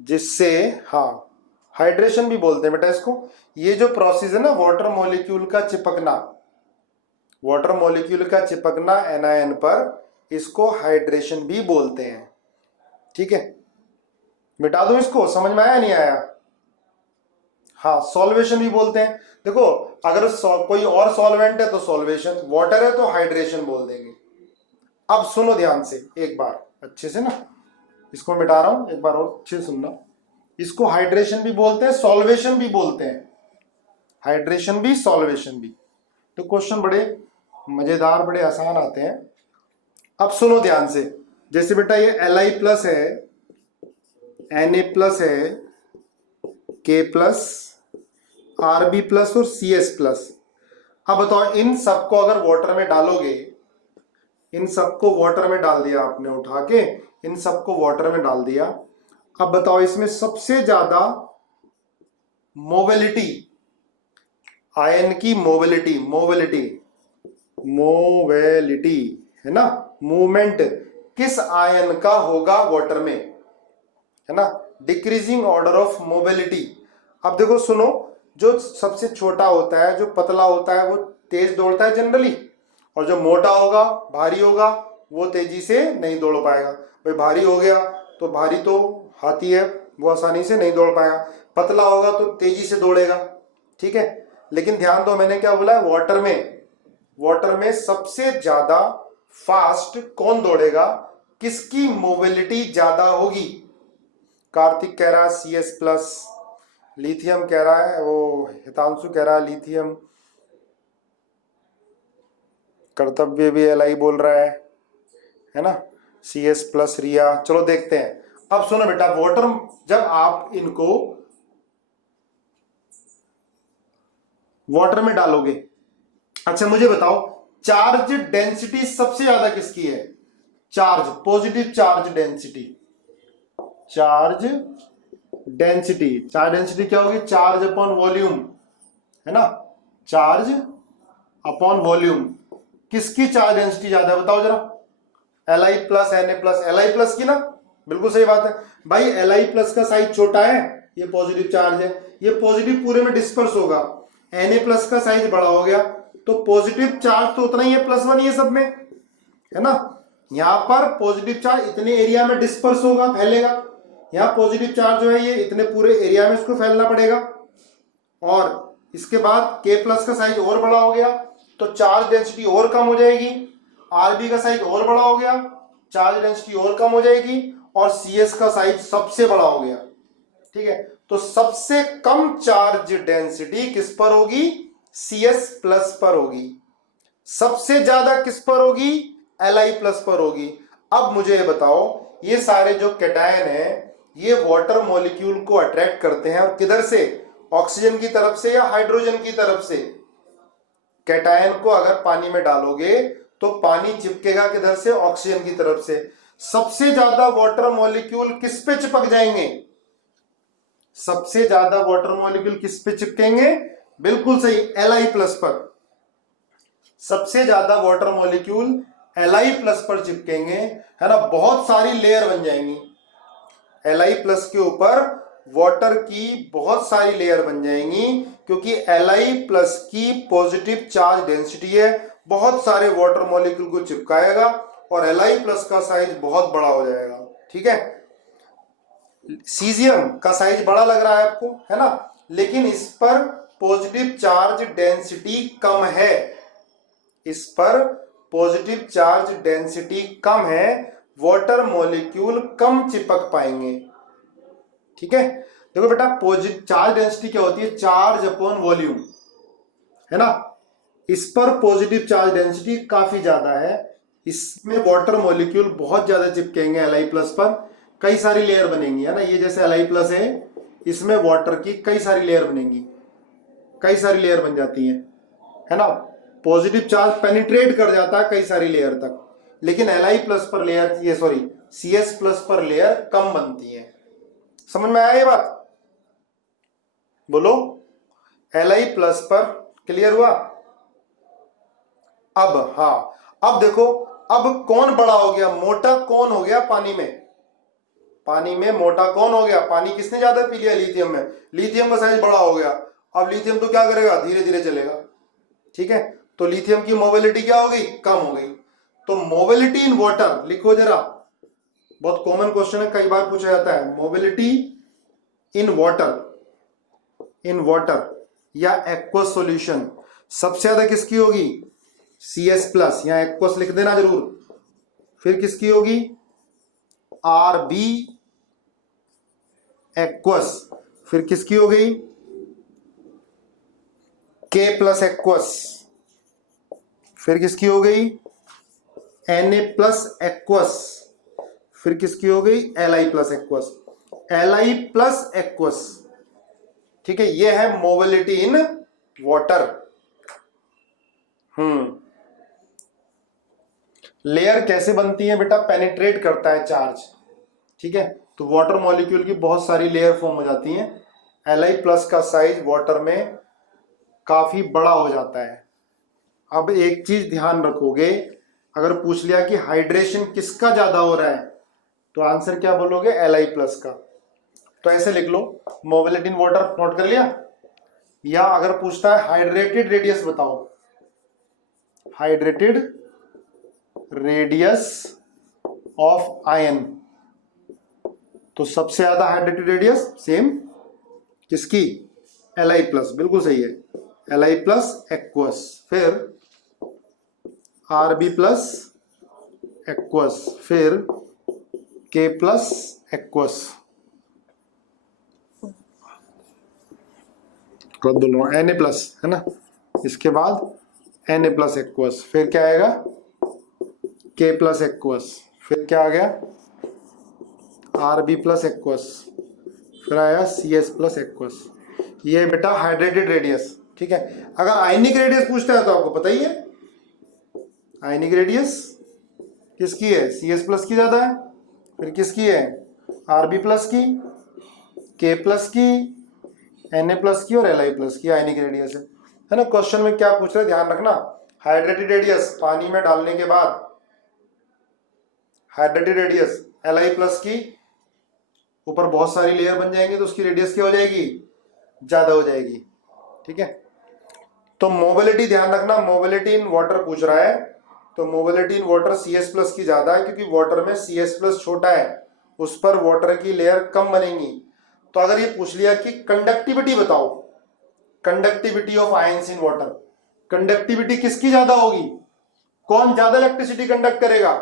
जिससे, हाँ, हाइड्रेशन भी बोलते हैं बेटा इसको। ये जो प्रोसेस है ना, वाटर मॉलिक्यूल का चिपकना, वाटर मॉलिक्यूल का चिपकना एनायन पर, इसको हाइड्रेशन भी बोलते हैं। ठीक है, मिटा दो इसको, समझ में आया नहीं आया? हाँ, सॉल्वेशन भी बोलते हैं। देखो अगर कोई और सॉल्वेंट है तो सॉल्वेशन, वाटर है तो हाइड्रेशन बोल देंगे। अब सुनो ध्यान से एक बार अच्छे से ना, इसको मिटा रहा हूं, एक बार और अच्छे से सुनना। इसको हाइड्रेशन भी बोलते हैं, सॉल्वेशन भी बोलते हैं, हाइड्रेशन भी सॉल्वेशन भी। तो क्वेश्चन बड़े मजेदार, बड़े आसान आते हैं। अब सुनो ध्यान से, जैसे बेटा ये Li+ है, Na+ है, K+, Rb+ और Cs+। अब बताओ इन सबको अगर वाटर में डालोगे, इन सबको वाटर में डाल दिया आपने, उठा के इन सबको वाटर में डाल दिया। अब बताओ इसमें सबसे ज्यादा मोबिलिटी, आयन की मोबिलिटी, मोबिलिटी है ना, मूवमेंट किस आयन का होगा वाटर में, है ना, डिक्रीजिंग ऑर्डर ऑफ मोबिलिटी। अब देखो सुनो, जो सबसे छोटा होता है, जो पतला होता है, वो तेज दौड़ता है जनरली, और जो मोटा होगा, भारी होगा, वो तेजी से नहीं दौड़ पाएगा। भाई भारी हो गया तो भारी तो हाथी है, वो आसानी से नहीं दौड़ पाएगा, पतला होगा तो तेजी से दौड़ेगा। ठीक है, लेकिन ध्यान दो मैंने क्या बोला है, वाटर में सबसे ज्यादा फास्ट कौन दौड़ेगा, किसकी मोबिलिटी ज्यादा होगी? कार्तिक कह रहा है Cs+, लिथियम कह रहा है, वो हितांशु कह रहा है लिथियम, कर्तव्य भी Li बोल रहा है, है ना, CS प्लस रिया। चलो देखते हैं। अब सुनो बेटा, वाटर जब आप इनको वाटर में डालोगे, अच्छा मुझे बताओ चार्ज डेंसिटी सबसे ज्यादा किसकी है? Charge, positive charge density, charge density, charge density क्या होगी? चार्ज अपॉन वॉल्यूम, है ना, चार्ज अपॉन वॉल्यूम। किसकी चार्ज डेंसिटी ज्यादा है बताओ जरा? Li plus Na plus, Li plus की ना, बिल्कुल सही बात है भाई। Li प्लस का साइज छोटा है, ये पॉजिटिव चार्ज है, ये पॉजिटिव पूरे में डिस्पर्स होगा। Na प्लस का साइज बड़ा हो गया, तो पॉजिटिव चार्ज तो उतना ही है, प्लस वन ही है सब में, है ना। यहां पर पॉजिटिव चार्ज इतने एरिया में डिस्पर्स होगा, फैलेगा। यहाँ पॉजिटिव चार्ज जो है ये इतने पूरे एरिया में इसको फैलना पड़ेगा। और इसके बाद K प्लस का साइज और बड़ा हो गया, तो चार्ज डेंसिटी और कम हो जाएगी। Rb का साइज और बड़ा हो गया, चार्ज डेंसिटी और कम हो जाएगी। और CS का साइज सबसे बड़ा हो गया, ठीक है। तो सबसे कम चार्ज डेंसिटी किस पर होगी? CS प्लस पर होगी। सबसे ज्यादा किस पर होगी? Li प्लस पर होगी। अब मुझे ये बताओ, ये सारे जो कैटायन है ये वाटर मॉलिक्यूल को अट्रैक्ट करते हैं, और किधर से? ऑक्सीजन की तरफ से या हाइड्रोजन की तरफ से? कैटायन को अगर पानी में डालोगे तो पानी चिपकेगा किधर से? ऑक्सीजन की तरफ से। सबसे ज्यादा वाटर मॉलिक्यूल किस पे चिपक जाएंगे? सबसे ज्यादा वाटर मॉलिक्यूल किस पे चिपकेंगे? बिल्कुल सही, Li प्लस पर। सबसे ज्यादा वाटर मॉलिक्यूल Li प्लस पर चिपकेंगे, है ना। बहुत सारी लेयर बन जाएंगी Li प्लस के ऊपर, वाटर की बहुत सारी लेयर बन जाएंगी, क्योंकि Li प्लस की पॉजिटिव चार्ज डेंसिटी है, बहुत सारे वाटर मॉलिक्यूल को चिपकाएगा और Li प्लस का साइज बहुत बड़ा हो जाएगा, ठीक है। सीजियम का साइज बड़ा लग रहा है आपको, है ना, लेकिन इस पर पॉजिटिव चार्ज डेंसिटी कम है, इस पर पॉजिटिव चार्ज डेंसिटी कम है, वाटर मॉलिक्यूल कम चिपक पाएंगे, ठीक है। देखो बेटा, पॉजिटिव चार्ज डेंसिटी क्या होती है? चार्ज अपॉन वॉल्यूम, है ना। इस पर पॉजिटिव चार्ज डेंसिटी काफी ज्यादा है, इसमें वाटर मॉलिक्यूल बहुत ज्यादा चिपकेंगे Li प्लस पर, कई सारी लेयर बनेंगी, है ना। ये जैसे Li प्लस है, इसमें वाटर की कई सारी लेयर बनेंगी, कई सारी लेयर बन जाती हैं, है ना। पॉजिटिव चार्ज पेनिट्रेट कर जाता है कई सारी लेयर तक, लेकिन Li प्लस पर लेयर, ये सॉरी CS प्लस पर लेयर कम बनती है। समझ में आया ये बात? बोलो, Li प्लस पर क्लियर हुआ? अब हाँ, अब देखो, अब कौन बड़ा हो गया? मोटा कौन हो गया पानी में? पानी में मोटा कौन हो गया? पानी किसने ज्यादा पी लिया? लिथियम में। लिथियम का साइज बड़ा हो गया। अब लिथियम तो क्या करेगा? धीरे धीरे चलेगा, ठीक है। तो लिथियम की मोबिलिटी क्या हो गई? कम हो गई। तो मोबिलिटी इन वाटर लिखो जरा, बहुत कॉमन क्वेश्चन है, कई बार पूछा जाता है। Mobility in water, in water या एक्वस सॉल्यूशन सबसे ज्यादा किसकी होगी? CS प्लस, यहां एक्वस लिख देना जरूर। फिर किसकी होगी? Rb aqueous. फिर किसकी हो गई? K plus aqueous. फिर किसकी हो गई? Na plus aqueous. फिर किसकी हो गई? Li plus aqueous. Li plus aqueous, ठीक है। ये है मोबिलिटी इन वाटर। लेयर कैसे बनती है बेटा? पेनिट्रेट करता है चार्ज, ठीक है। तो वाटर मॉलिक्यूल की बहुत सारी लेयर फॉर्म हो जाती हैं। Li प्लस का साइज वाटर में काफी बड़ा हो जाता है। अब एक चीज ध्यान रखोगे, अगर पूछ लिया कि हाइड्रेशन किसका ज्यादा हो रहा है, तो आंसर क्या बोलोगे? Li प्लस का। तो ऐसे लिख लो, मोबिलिटी इन वाटर, नोट कर लिया। या अगर पूछता है हाइड्रेटेड रेडियस बताओ, हाइड्रेटेड रेडियस ऑफ आयन, तो सबसे ज्यादा हाइड्रेटेड रेडियस सेम किसकी? Li प्लस, बिल्कुल सही है, Li प्लस एक्वस। फिर Rb प्लस एक्वस। फिर K प्लस एक्वस, दोनों Na प्लस, है ना। इसके बाद Na प्लस एक्वस, फिर क्या आएगा? के प्लस एक्वस, फिर क्या आ गया आर बी प्लस एक्वस, फिर आया सी एस प्लस एक्वस। ये बेटा हाइड्रेटेड रेडियस। ठीक है, अगर आयनिक रेडियस पूछता है तो आपको पता ही है आयनिक रेडियस किसकी है, सी एस प्लस की ज्यादा है, फिर किसकी है आर बी प्लस की, के प्लस की, एन ए प्लस की और एल आई प्लस की आयनिक रेडियस है ना। क्वेश्चन में क्या पूछ रहे हैं ध्यान रखना, हाइड्रेटेड रेडियस पानी में डालने के बाद hydrated radius L I plus की, ऊपर बहुत सारी लेयर बन जाएंगी तो उसकी रेडियस क्या हो जाएगी, ज्यादा हो जाएगी। ठीक है, तो मोबिलिटी ध्यान रखना, मोबिलिटी इन वाटर पूछ रहा है, तो mobility in water C S plus की ज्यादा है क्योंकि वाटर में सी एस प्लस छोटा है, उस पर वाटर की लेयर कम बनेंगी। तो अगर ये पूछ लिया कि कंडक्टिविटी बताओ, conductivity of ions in water, conductivity किसकी ज्यादा होगी, कौन ज्यादा इलेक्ट्रिसिटी कंडक्ट करेगा,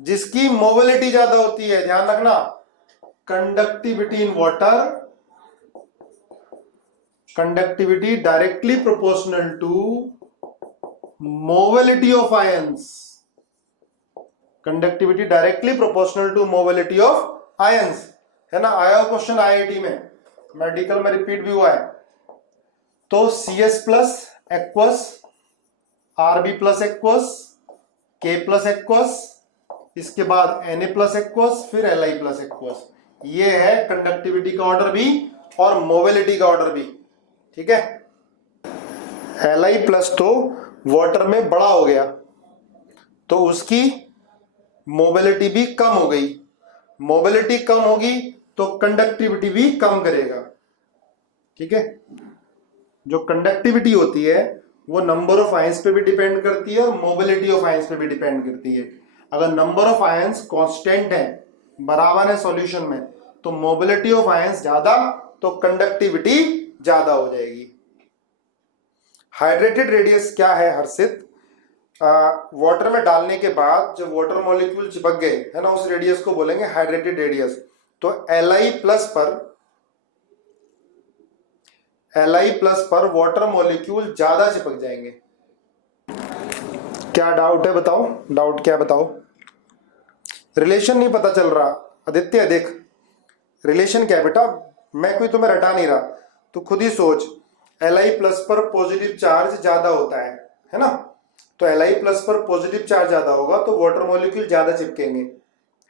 जिसकी मोबिलिटी ज्यादा होती है। ध्यान रखना, conductivity in water, conductivity directly proportional to mobility of ions, conductivity directly proportional to mobility of ions, है ना। आया क्वेश्चन आईआईटी में, मेडिकल में रिपीट भी हुआ है। तो C S plus aqueous, R B plus aqueous, K plus aqueous, इसके बाद एन ए प्लस एक्वस, फिर एल आई प्लस एक्वस। ये है कंडक्टिविटी का ऑर्डर भी और मोबिलिटी का ऑर्डर भी। ठीक है, एल आई प्लस तो वाटर में बड़ा हो गया तो उसकी मोबिलिटी भी कम हो गई, मोबिलिटी कम होगी तो कंडक्टिविटी भी कम करेगा। ठीक है, जो कंडक्टिविटी होती है वो नंबर ऑफ आयंस पे भी डिपेंड करती है और मोबिलिटी ऑफ आयंस पे भी डिपेंड करती है। अगर नंबर ऑफ आयंस कांस्टेंट है, बराबर है सॉल्यूशन में, तो मोबिलिटी ऑफ आयंस ज्यादा तो कंडक्टिविटी ज्यादा हो जाएगी। हाइड्रेटेड रेडियस क्या है हर्षित, वाटर में डालने के बाद जब वाटर मॉलिक्यूल चिपक गए है ना, उस रेडियस को बोलेंगे हाइड्रेटेड रेडियस। तो Li प्लस पर वाटर मॉलिक्यूल ज्यादा चिपक जाएंगे। क्या डाउट है बताओ, डाउट क्या है बताओ, रिलेशन नहीं पता चल रहा आदित्य, देख रिलेशन क्या है बेटा, मैं कोई तुम्हें रटा नहीं रहा, तो खुद ही सोच। Li प्लस पर पॉजिटिव चार्ज ज्यादा होता है ना, तो Li प्लस पर पॉजिटिव चार्ज ज्यादा होगा तो वाटर मॉलिक्यूल ज्यादा चिपकेंगे,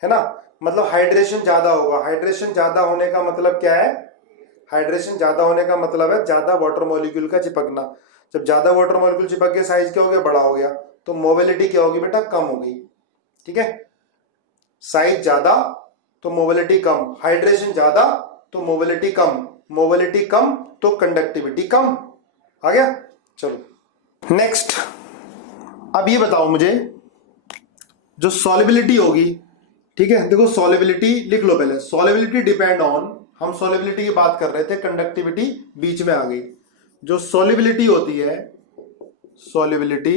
है ना, मतलब हाइड्रेशन ज्यादा होगा। हाइड्रेशन ज्यादा होने का मतलब क्या है, हाइड्रेशन ज्यादा होने का मतलब है ज्यादा वाटर मॉलिक्यूल का चिपकना। जब ज्यादा वाटर मॉलिक्यूल चिपक गया, साइज क्या हो गया, बड़ा हो गया, तो मोबिलिटी क्या होगी बेटा, कम हो गई। ठीक है, साइज ज्यादा तो मोबिलिटी कम, हाइड्रेशन ज्यादा तो मोबिलिटी कम, मोबिलिटी कम तो कंडक्टिविटी कम। आ गया, चलो नेक्स्ट। अब ये बताओ मुझे, जो सॉल्युबिलिटी होगी, ठीक है, देखो सॉल्युबिलिटी लिख लो पहले, सॉल्युबिलिटी डिपेंड ऑन, हम सॉल्युबिलिटी की बात कर रहे थे, कंडक्टिविटी बीच में आ गई। जो सॉल्युबिलिटी होती है, सॉल्युबिलिटी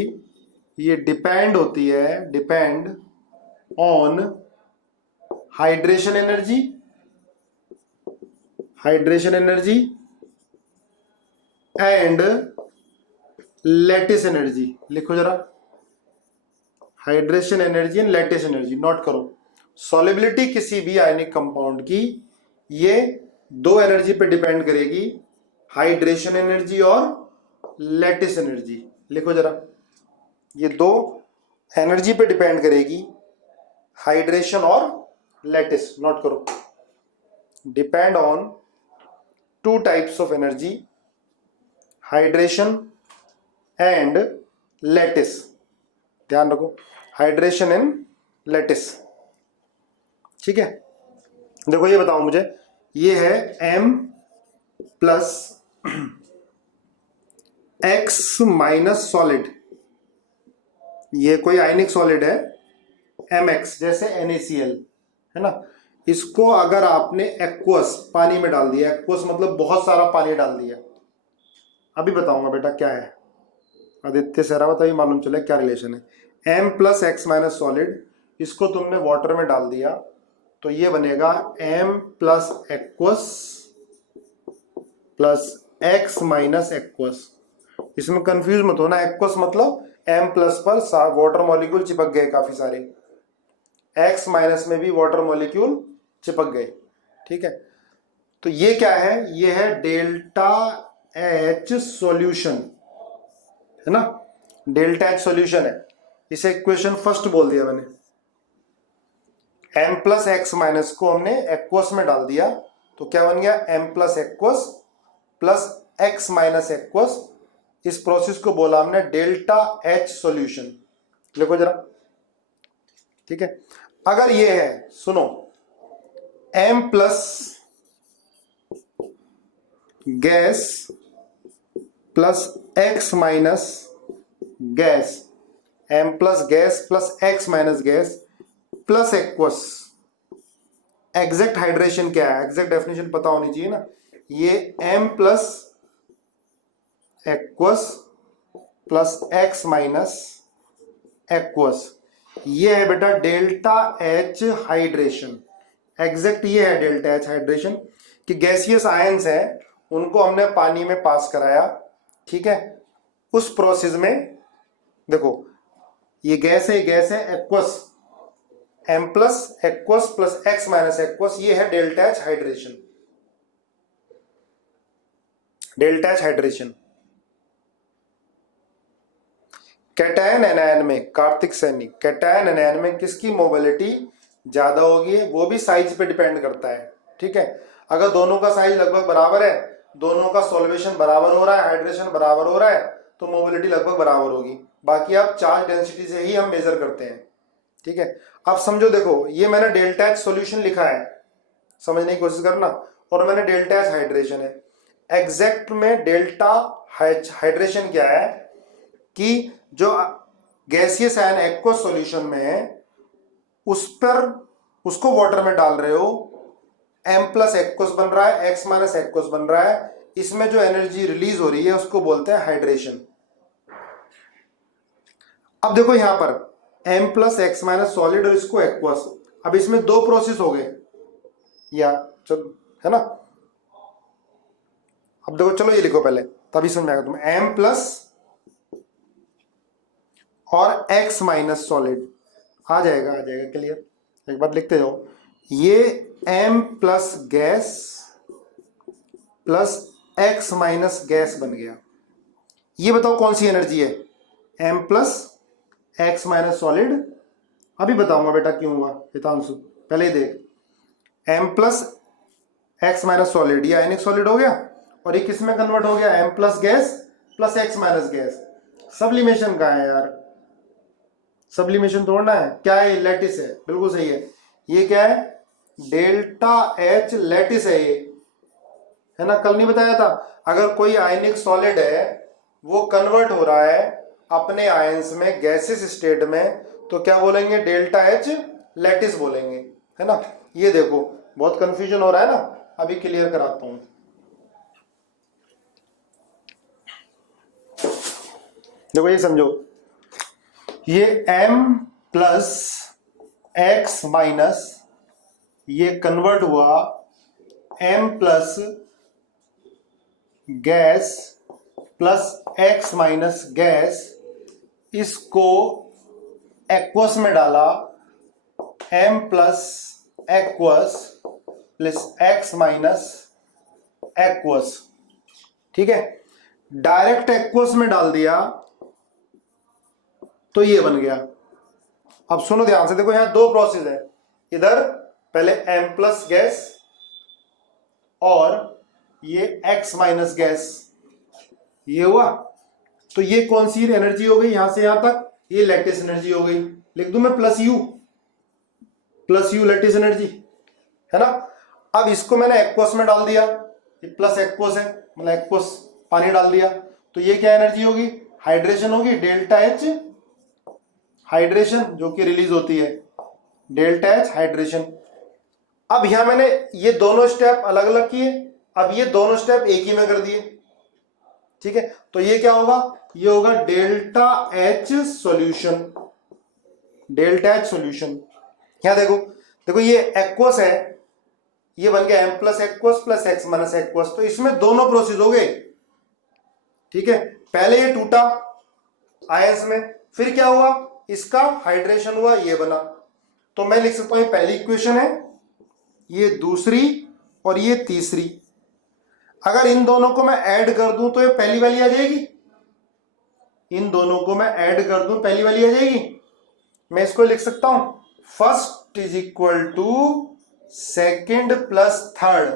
ये डिपेंड होती है, depend on hydration energy, hydration energy and lattice energy. लिखो जरा, hydration energy and lattice energy, note करो। सॉल्युबिलिटी किसी भी आयनिक कंपाउंड की ये दो एनर्जी पे डिपेंड करेगी, हाइड्रेशन एनर्जी और लैटिस एनर्जी। लिखो जरा, ये दो एनर्जी पे डिपेंड करेगी, हाइड्रेशन और लैटिस, नोट करो। Depend on two types of energy, hydration and lattice. ध्यान रखो, हाइड्रेशन एंड लैटिस। ठीक है, देखो ये बताओ मुझे, ये है M plus X minus solid, ये कोई आयनिक सॉलिड है Mx, जैसे NaCl, है ना। इसको अगर आपने एक्वस पानी में डाल दिया, एक्वस मतलब बहुत सारा पानी डाल दिया, अभी बताऊंगा बेटा क्या है, आदित्य सहरा तभी मालूम चले क्या रिलेशन है। M plus X minus solid, इसको तुमने वाटर में डाल दिया तो ये बनेगा M plus aqueous plus X minus aqueous. इसमें कंफ्यूज मत होना, एक्वस मतलब M प्लस पर वाटर मॉलिक्यूल चिपक गए काफी सारे, X माइनस में भी वाटर मॉलिक्यूल चिपक गए। ठीक है, तो ये क्या है, ये है डेल्टा H सॉल्यूशन, है ना, डेल्टा H सॉल्यूशन है। इसे इक्वेशन फर्स्ट बोल दिया मैंने। M प्लस एक्स माइनस को हमने एक्वस में डाल दिया, तो क्या बन गया, M plus aqueous plus X minus aqueous. इस प्रोसेस को बोला हमने डेल्टा H सॉल्यूशन। लिखो जरा। ठीक है, अगर ये है, सुनो, M plus gas plus X minus gas, M plus gas plus X minus gas plus aqueous. Exact hydration क्या है, एग्जैक्ट डेफिनेशन पता होनी चाहिए ना। ये M plus aqueous plus X minus aqueous, ये है बेटा डेल्टा H हाइड्रेशन। एग्जैक्ट ये है डेल्टा H हाइड्रेशन कि गैसियस आयंस हैं, उनको हमने पानी में पास कराया। ठीक है, उस प्रोसेस में देखो, ये गैस है, गैस है aqueous, M plus aqueous plus X minus aqueous, ये है delta H hydration. Delta H hydration. Cation anion में, कार्तिक सैनी, कैटायन एनायन में किसकी मोबिलिटी ज्यादा होगी, वो भी साइज पे डिपेंड करता है। ठीक है, अगर दोनों का साइज लगभग बराबर है, दोनों का सॉल्वेशन बराबर हो रहा है, हाइड्रेशन बराबर हो रहा है, तो मोबिलिटी लगभग बराबर होगी। बाकी आप चार्ज डेंसिटी से ही हम मेजर करते हैं। ठीक है, अब समझो, देखो ये मैंने डेल्टा H सॉल्यूशन लिखा है, समझने की कोशिश करना, और मैंने डेल्टा H हाइड्रेशन है। एग्जैक्ट में डेल्टा H हाइड्रेशन क्या है कि जो गैसियस आयन एक्वस सॉल्यूशन में है, उस पर उसको वाटर में डाल रहे हो, M प्लस एक्वस बन रहा है, X माइनस एक्वस बन रहा है, इसमें जो एनर्जी रिलीज हो रही है उसको बोलते हैं हाइड्रेशन। अब देखो यहां पर M plus X minus solid और इसको एक्वस, अब इसमें दो प्रोसेस हो गए, या चलो, है ना। अब देखो, चलो ये लिखो पहले, तभी समझ में आएगा तुम्हें। M प्लस और X माइनस सॉलिड, आ जाएगा क्लियर। एक बार लिखते जाओ, ये M plus gas plus X minus gas बन गया। ये बताओ कौन सी एनर्जी है, M plus X minus solid. अभी बताऊंगा बेटा क्यों हुआ हितांशु, पहले ही देख। M plus X minus solid, ये आयनिक सॉलिड हो गया, और ये किस में कन्वर्ट हो गया, M plus gas plus X minus gas. Sublimation कहाँ है यार, सब्लिमेशन तोड़ना है, क्या है, लैटिस है, बिल्कुल सही है। ये क्या है, डेल्टा H लैटिस है ये, है ना। कल नहीं बताया था, अगर कोई आयनिक सॉलिड है वो कन्वर्ट हो रहा है अपने आयंस में गैसेस स्टेट में, तो क्या बोलेंगे, डेल्टा H लैटिस बोलेंगे, है ना। ये देखो बहुत कंफ्यूजन हो रहा है ना, अभी क्लियर कराता हूं। देखो ये समझो, ये M प्लस एक्स माइनस, ये कन्वर्ट हुआ M plus gas plus X minus gas, इसको एक्वस में डाला, M plus aqueous plus X minus aqueous. ठीक है, डायरेक्ट एक्वस में डाल दिया तो ये बन गया। अब सुनो ध्यान से, देखो यहां दो प्रोसेस है, इधर पहले M प्लस गैस और ये X माइनस गैस, ये हुआ, तो ये कौन सी एनर्जी हो गई, यहां से यहां तक, ये लैटिस एनर्जी हो गई। लिख दूं मैं प्लस यू लैटिस एनर्जी, है ना। अब इसको मैंने एक्वस में डाल दिया, ये प्लस एक्वस है, मतलब एक्वस पानी डाल दिया, तो ये क्या एनर्जी होगी, हाइड्रेशन होगी, डेल्टा H हाइड्रेशन, जो कि रिलीज होती है, डेल्टा H हाइड्रेशन। अब यहां मैंने ये दोनों स्टेप अलग अलग किए, अब ये दोनों स्टेप एक ही में कर दिए। ठीक है, तो ये क्या होगा, ये होगा delta H solution, delta H solution. यहां देखो, देखो ये एक्वस है, ये बन गया M plus aqueous plus X minus aqueous, तो इसमें दोनों प्रोसेस हो गए। ठीक है, पहले ये टूटा, आयंस में, फिर क्या हुआ, इसका हाइड्रेशन हुआ, ये बना। तो मैं लिख सकता हूं ये पहली इक्वेशन है, ये दूसरी और ये तीसरी। अगर इन दोनों को मैं ऐड कर दूं तो ये पहली वाली आ जाएगी, इन दोनों को मैं ऐड कर दूं पहली वाली आ जाएगी। मैं इसको लिख सकता हूं first is equal to second plus third,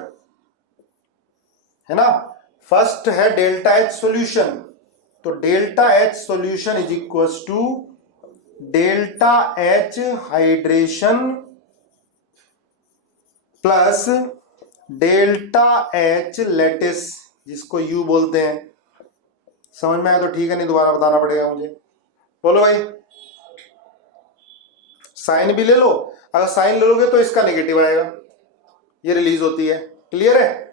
है ना। फर्स्ट है डेल्टा एच सॉल्यूशन, तो delta H solution is equal to delta H hydration plus delta H lattice, जिसको यू बोलते हैं। समझ में आया तो ठीक है, नहीं दोबारा बताना पड़ेगा मुझे। बोलो भाई, साइन भी ले लो, अगर साइन ले लोगे तो इसका नेगेटिव आएगा, ये रिलीज होती है। क्लियर है,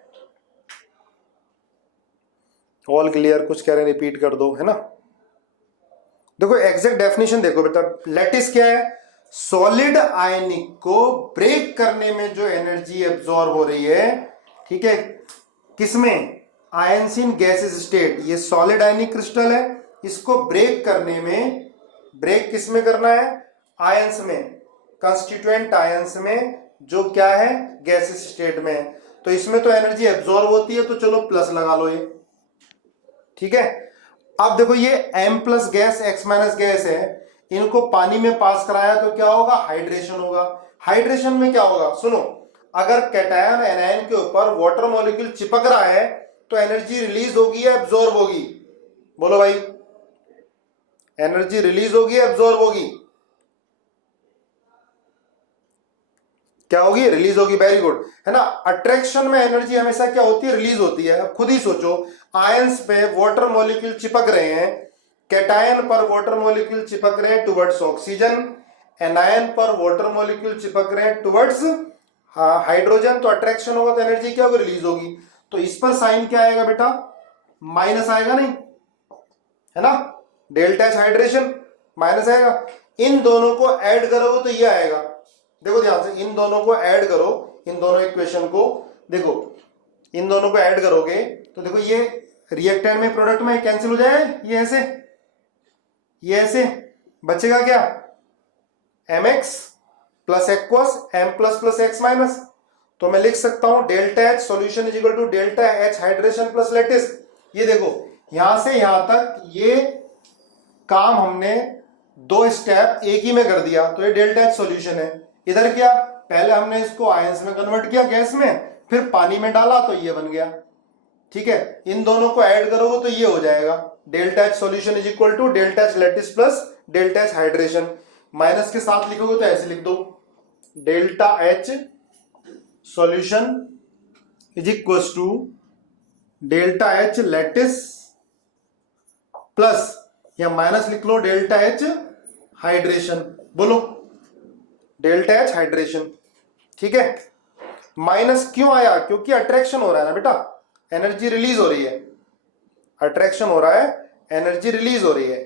ऑल क्लियर? कुछ कह रहे हैं रिपीट कर दो, है ना। देखो एग्जैक्ट डेफिनेशन देखो बेटा, लैटिस क्या है, सॉलिड आयनिक को ब्रेक करने में जो एनर्जी एब्जॉर्ब हो रही है, ठीक है, किसमें, आयंस इन गैसेस स्टेट। ये सॉलिड आयनिक क्रिस्टल है, इसको ब्रेक करने में, ब्रेक किस में करना है, आयंस में, कंस्टिट्यूएंट आयंस में, जो क्या है गैसेस स्टेट में है। तो इसमें तो एनर्जी एब्जॉर्ब होती है, तो चलो प्लस लगा लो ये, ठीक है। अब देखो ये M plus gas X minus gas है, इनको पानी में पास कराया तो क्या होगा, हाइड्रेशन होगा। हाइड्रेशन में क्या होगा, सुनो, अगर कैटायन एनायन के ऊपर वाटर मॉलिक्यूल चिपक रहा है तो एनर्जी रिलीज होगी या एब्जॉर्ब होगी, बोलो भाई, एनर्जी रिलीज होगी या एब्जॉर्ब होगी, क्या होगी, रिलीज होगी। वेरी गुड, है ना। अट्रैक्शन में एनर्जी हमेशा क्या होती है, रिलीज होती है। अब खुद ही सोचो, आयंस पे वाटर मॉलिक्यूल चिपक रहे हैं, कैटायन पर वाटर मॉलिक्यूल चिपक रहे हैं टुवर्ड्स ऑक्सीजन, एनायन पर वाटर मॉलिक्यूल चिपक रहे हैं टुवर्ड्स हाइड्रोजन, तो अट्रैक्शन होगा तो एनर्जी क्या होगी, रिलीज होगी। तो इस पर साइन क्या आएगा बेटा, माइनस आएगा, नहीं है ना, डेल्टा एच हाइड्रेशन माइनस आएगा। इन दोनों को ऐड करोगे तो ये आएगा, देखो ध्यान से, इन दोनों को ऐड करो, इन दोनों इक्वेशन को देखो, इन दोनों को ऐड करोगे तो देखो ये रिएक्टेंट में प्रोडक्ट में कैंसिल हो जाएगा, ये ऐसे, ये ऐसे बचेगा क्या, mx plus aqueous m plus plus X minus. तो मैं लिख सकता हूं delta H solution is equal to delta H hydration plus lattice. ये देखो यहां से यहां तक ये काम हमने दो स्टेप एक ही में कर दिया, तो ये डेल्टा एच सॉल्यूशन है। इधर क्या, पहले हमने इसको आयंस में कन्वर्ट किया गैस में, फिर पानी में डाला तो ये बन गया, ठीक है। इन दोनों को ऐड करोगे तो ये हो जाएगा delta H solution is equal to delta H lattice plus delta H hydration. Minus के साथ लिखोगे तो ऐसे लिख दो, delta H solution is equal to delta H lattice plus, या माइनस लिख लो, डेल्टा एच हाइड्रेशन। बोलो, डेल्टा एच हाइड्रेशन, ठीक है। माइनस क्यों आया, क्योंकि अट्रैक्शन हो रहा है ना बेटा, एनर्जी रिलीज हो रही है, अट्रैक्शन हो रहा है, एनर्जी रिलीज हो रही है।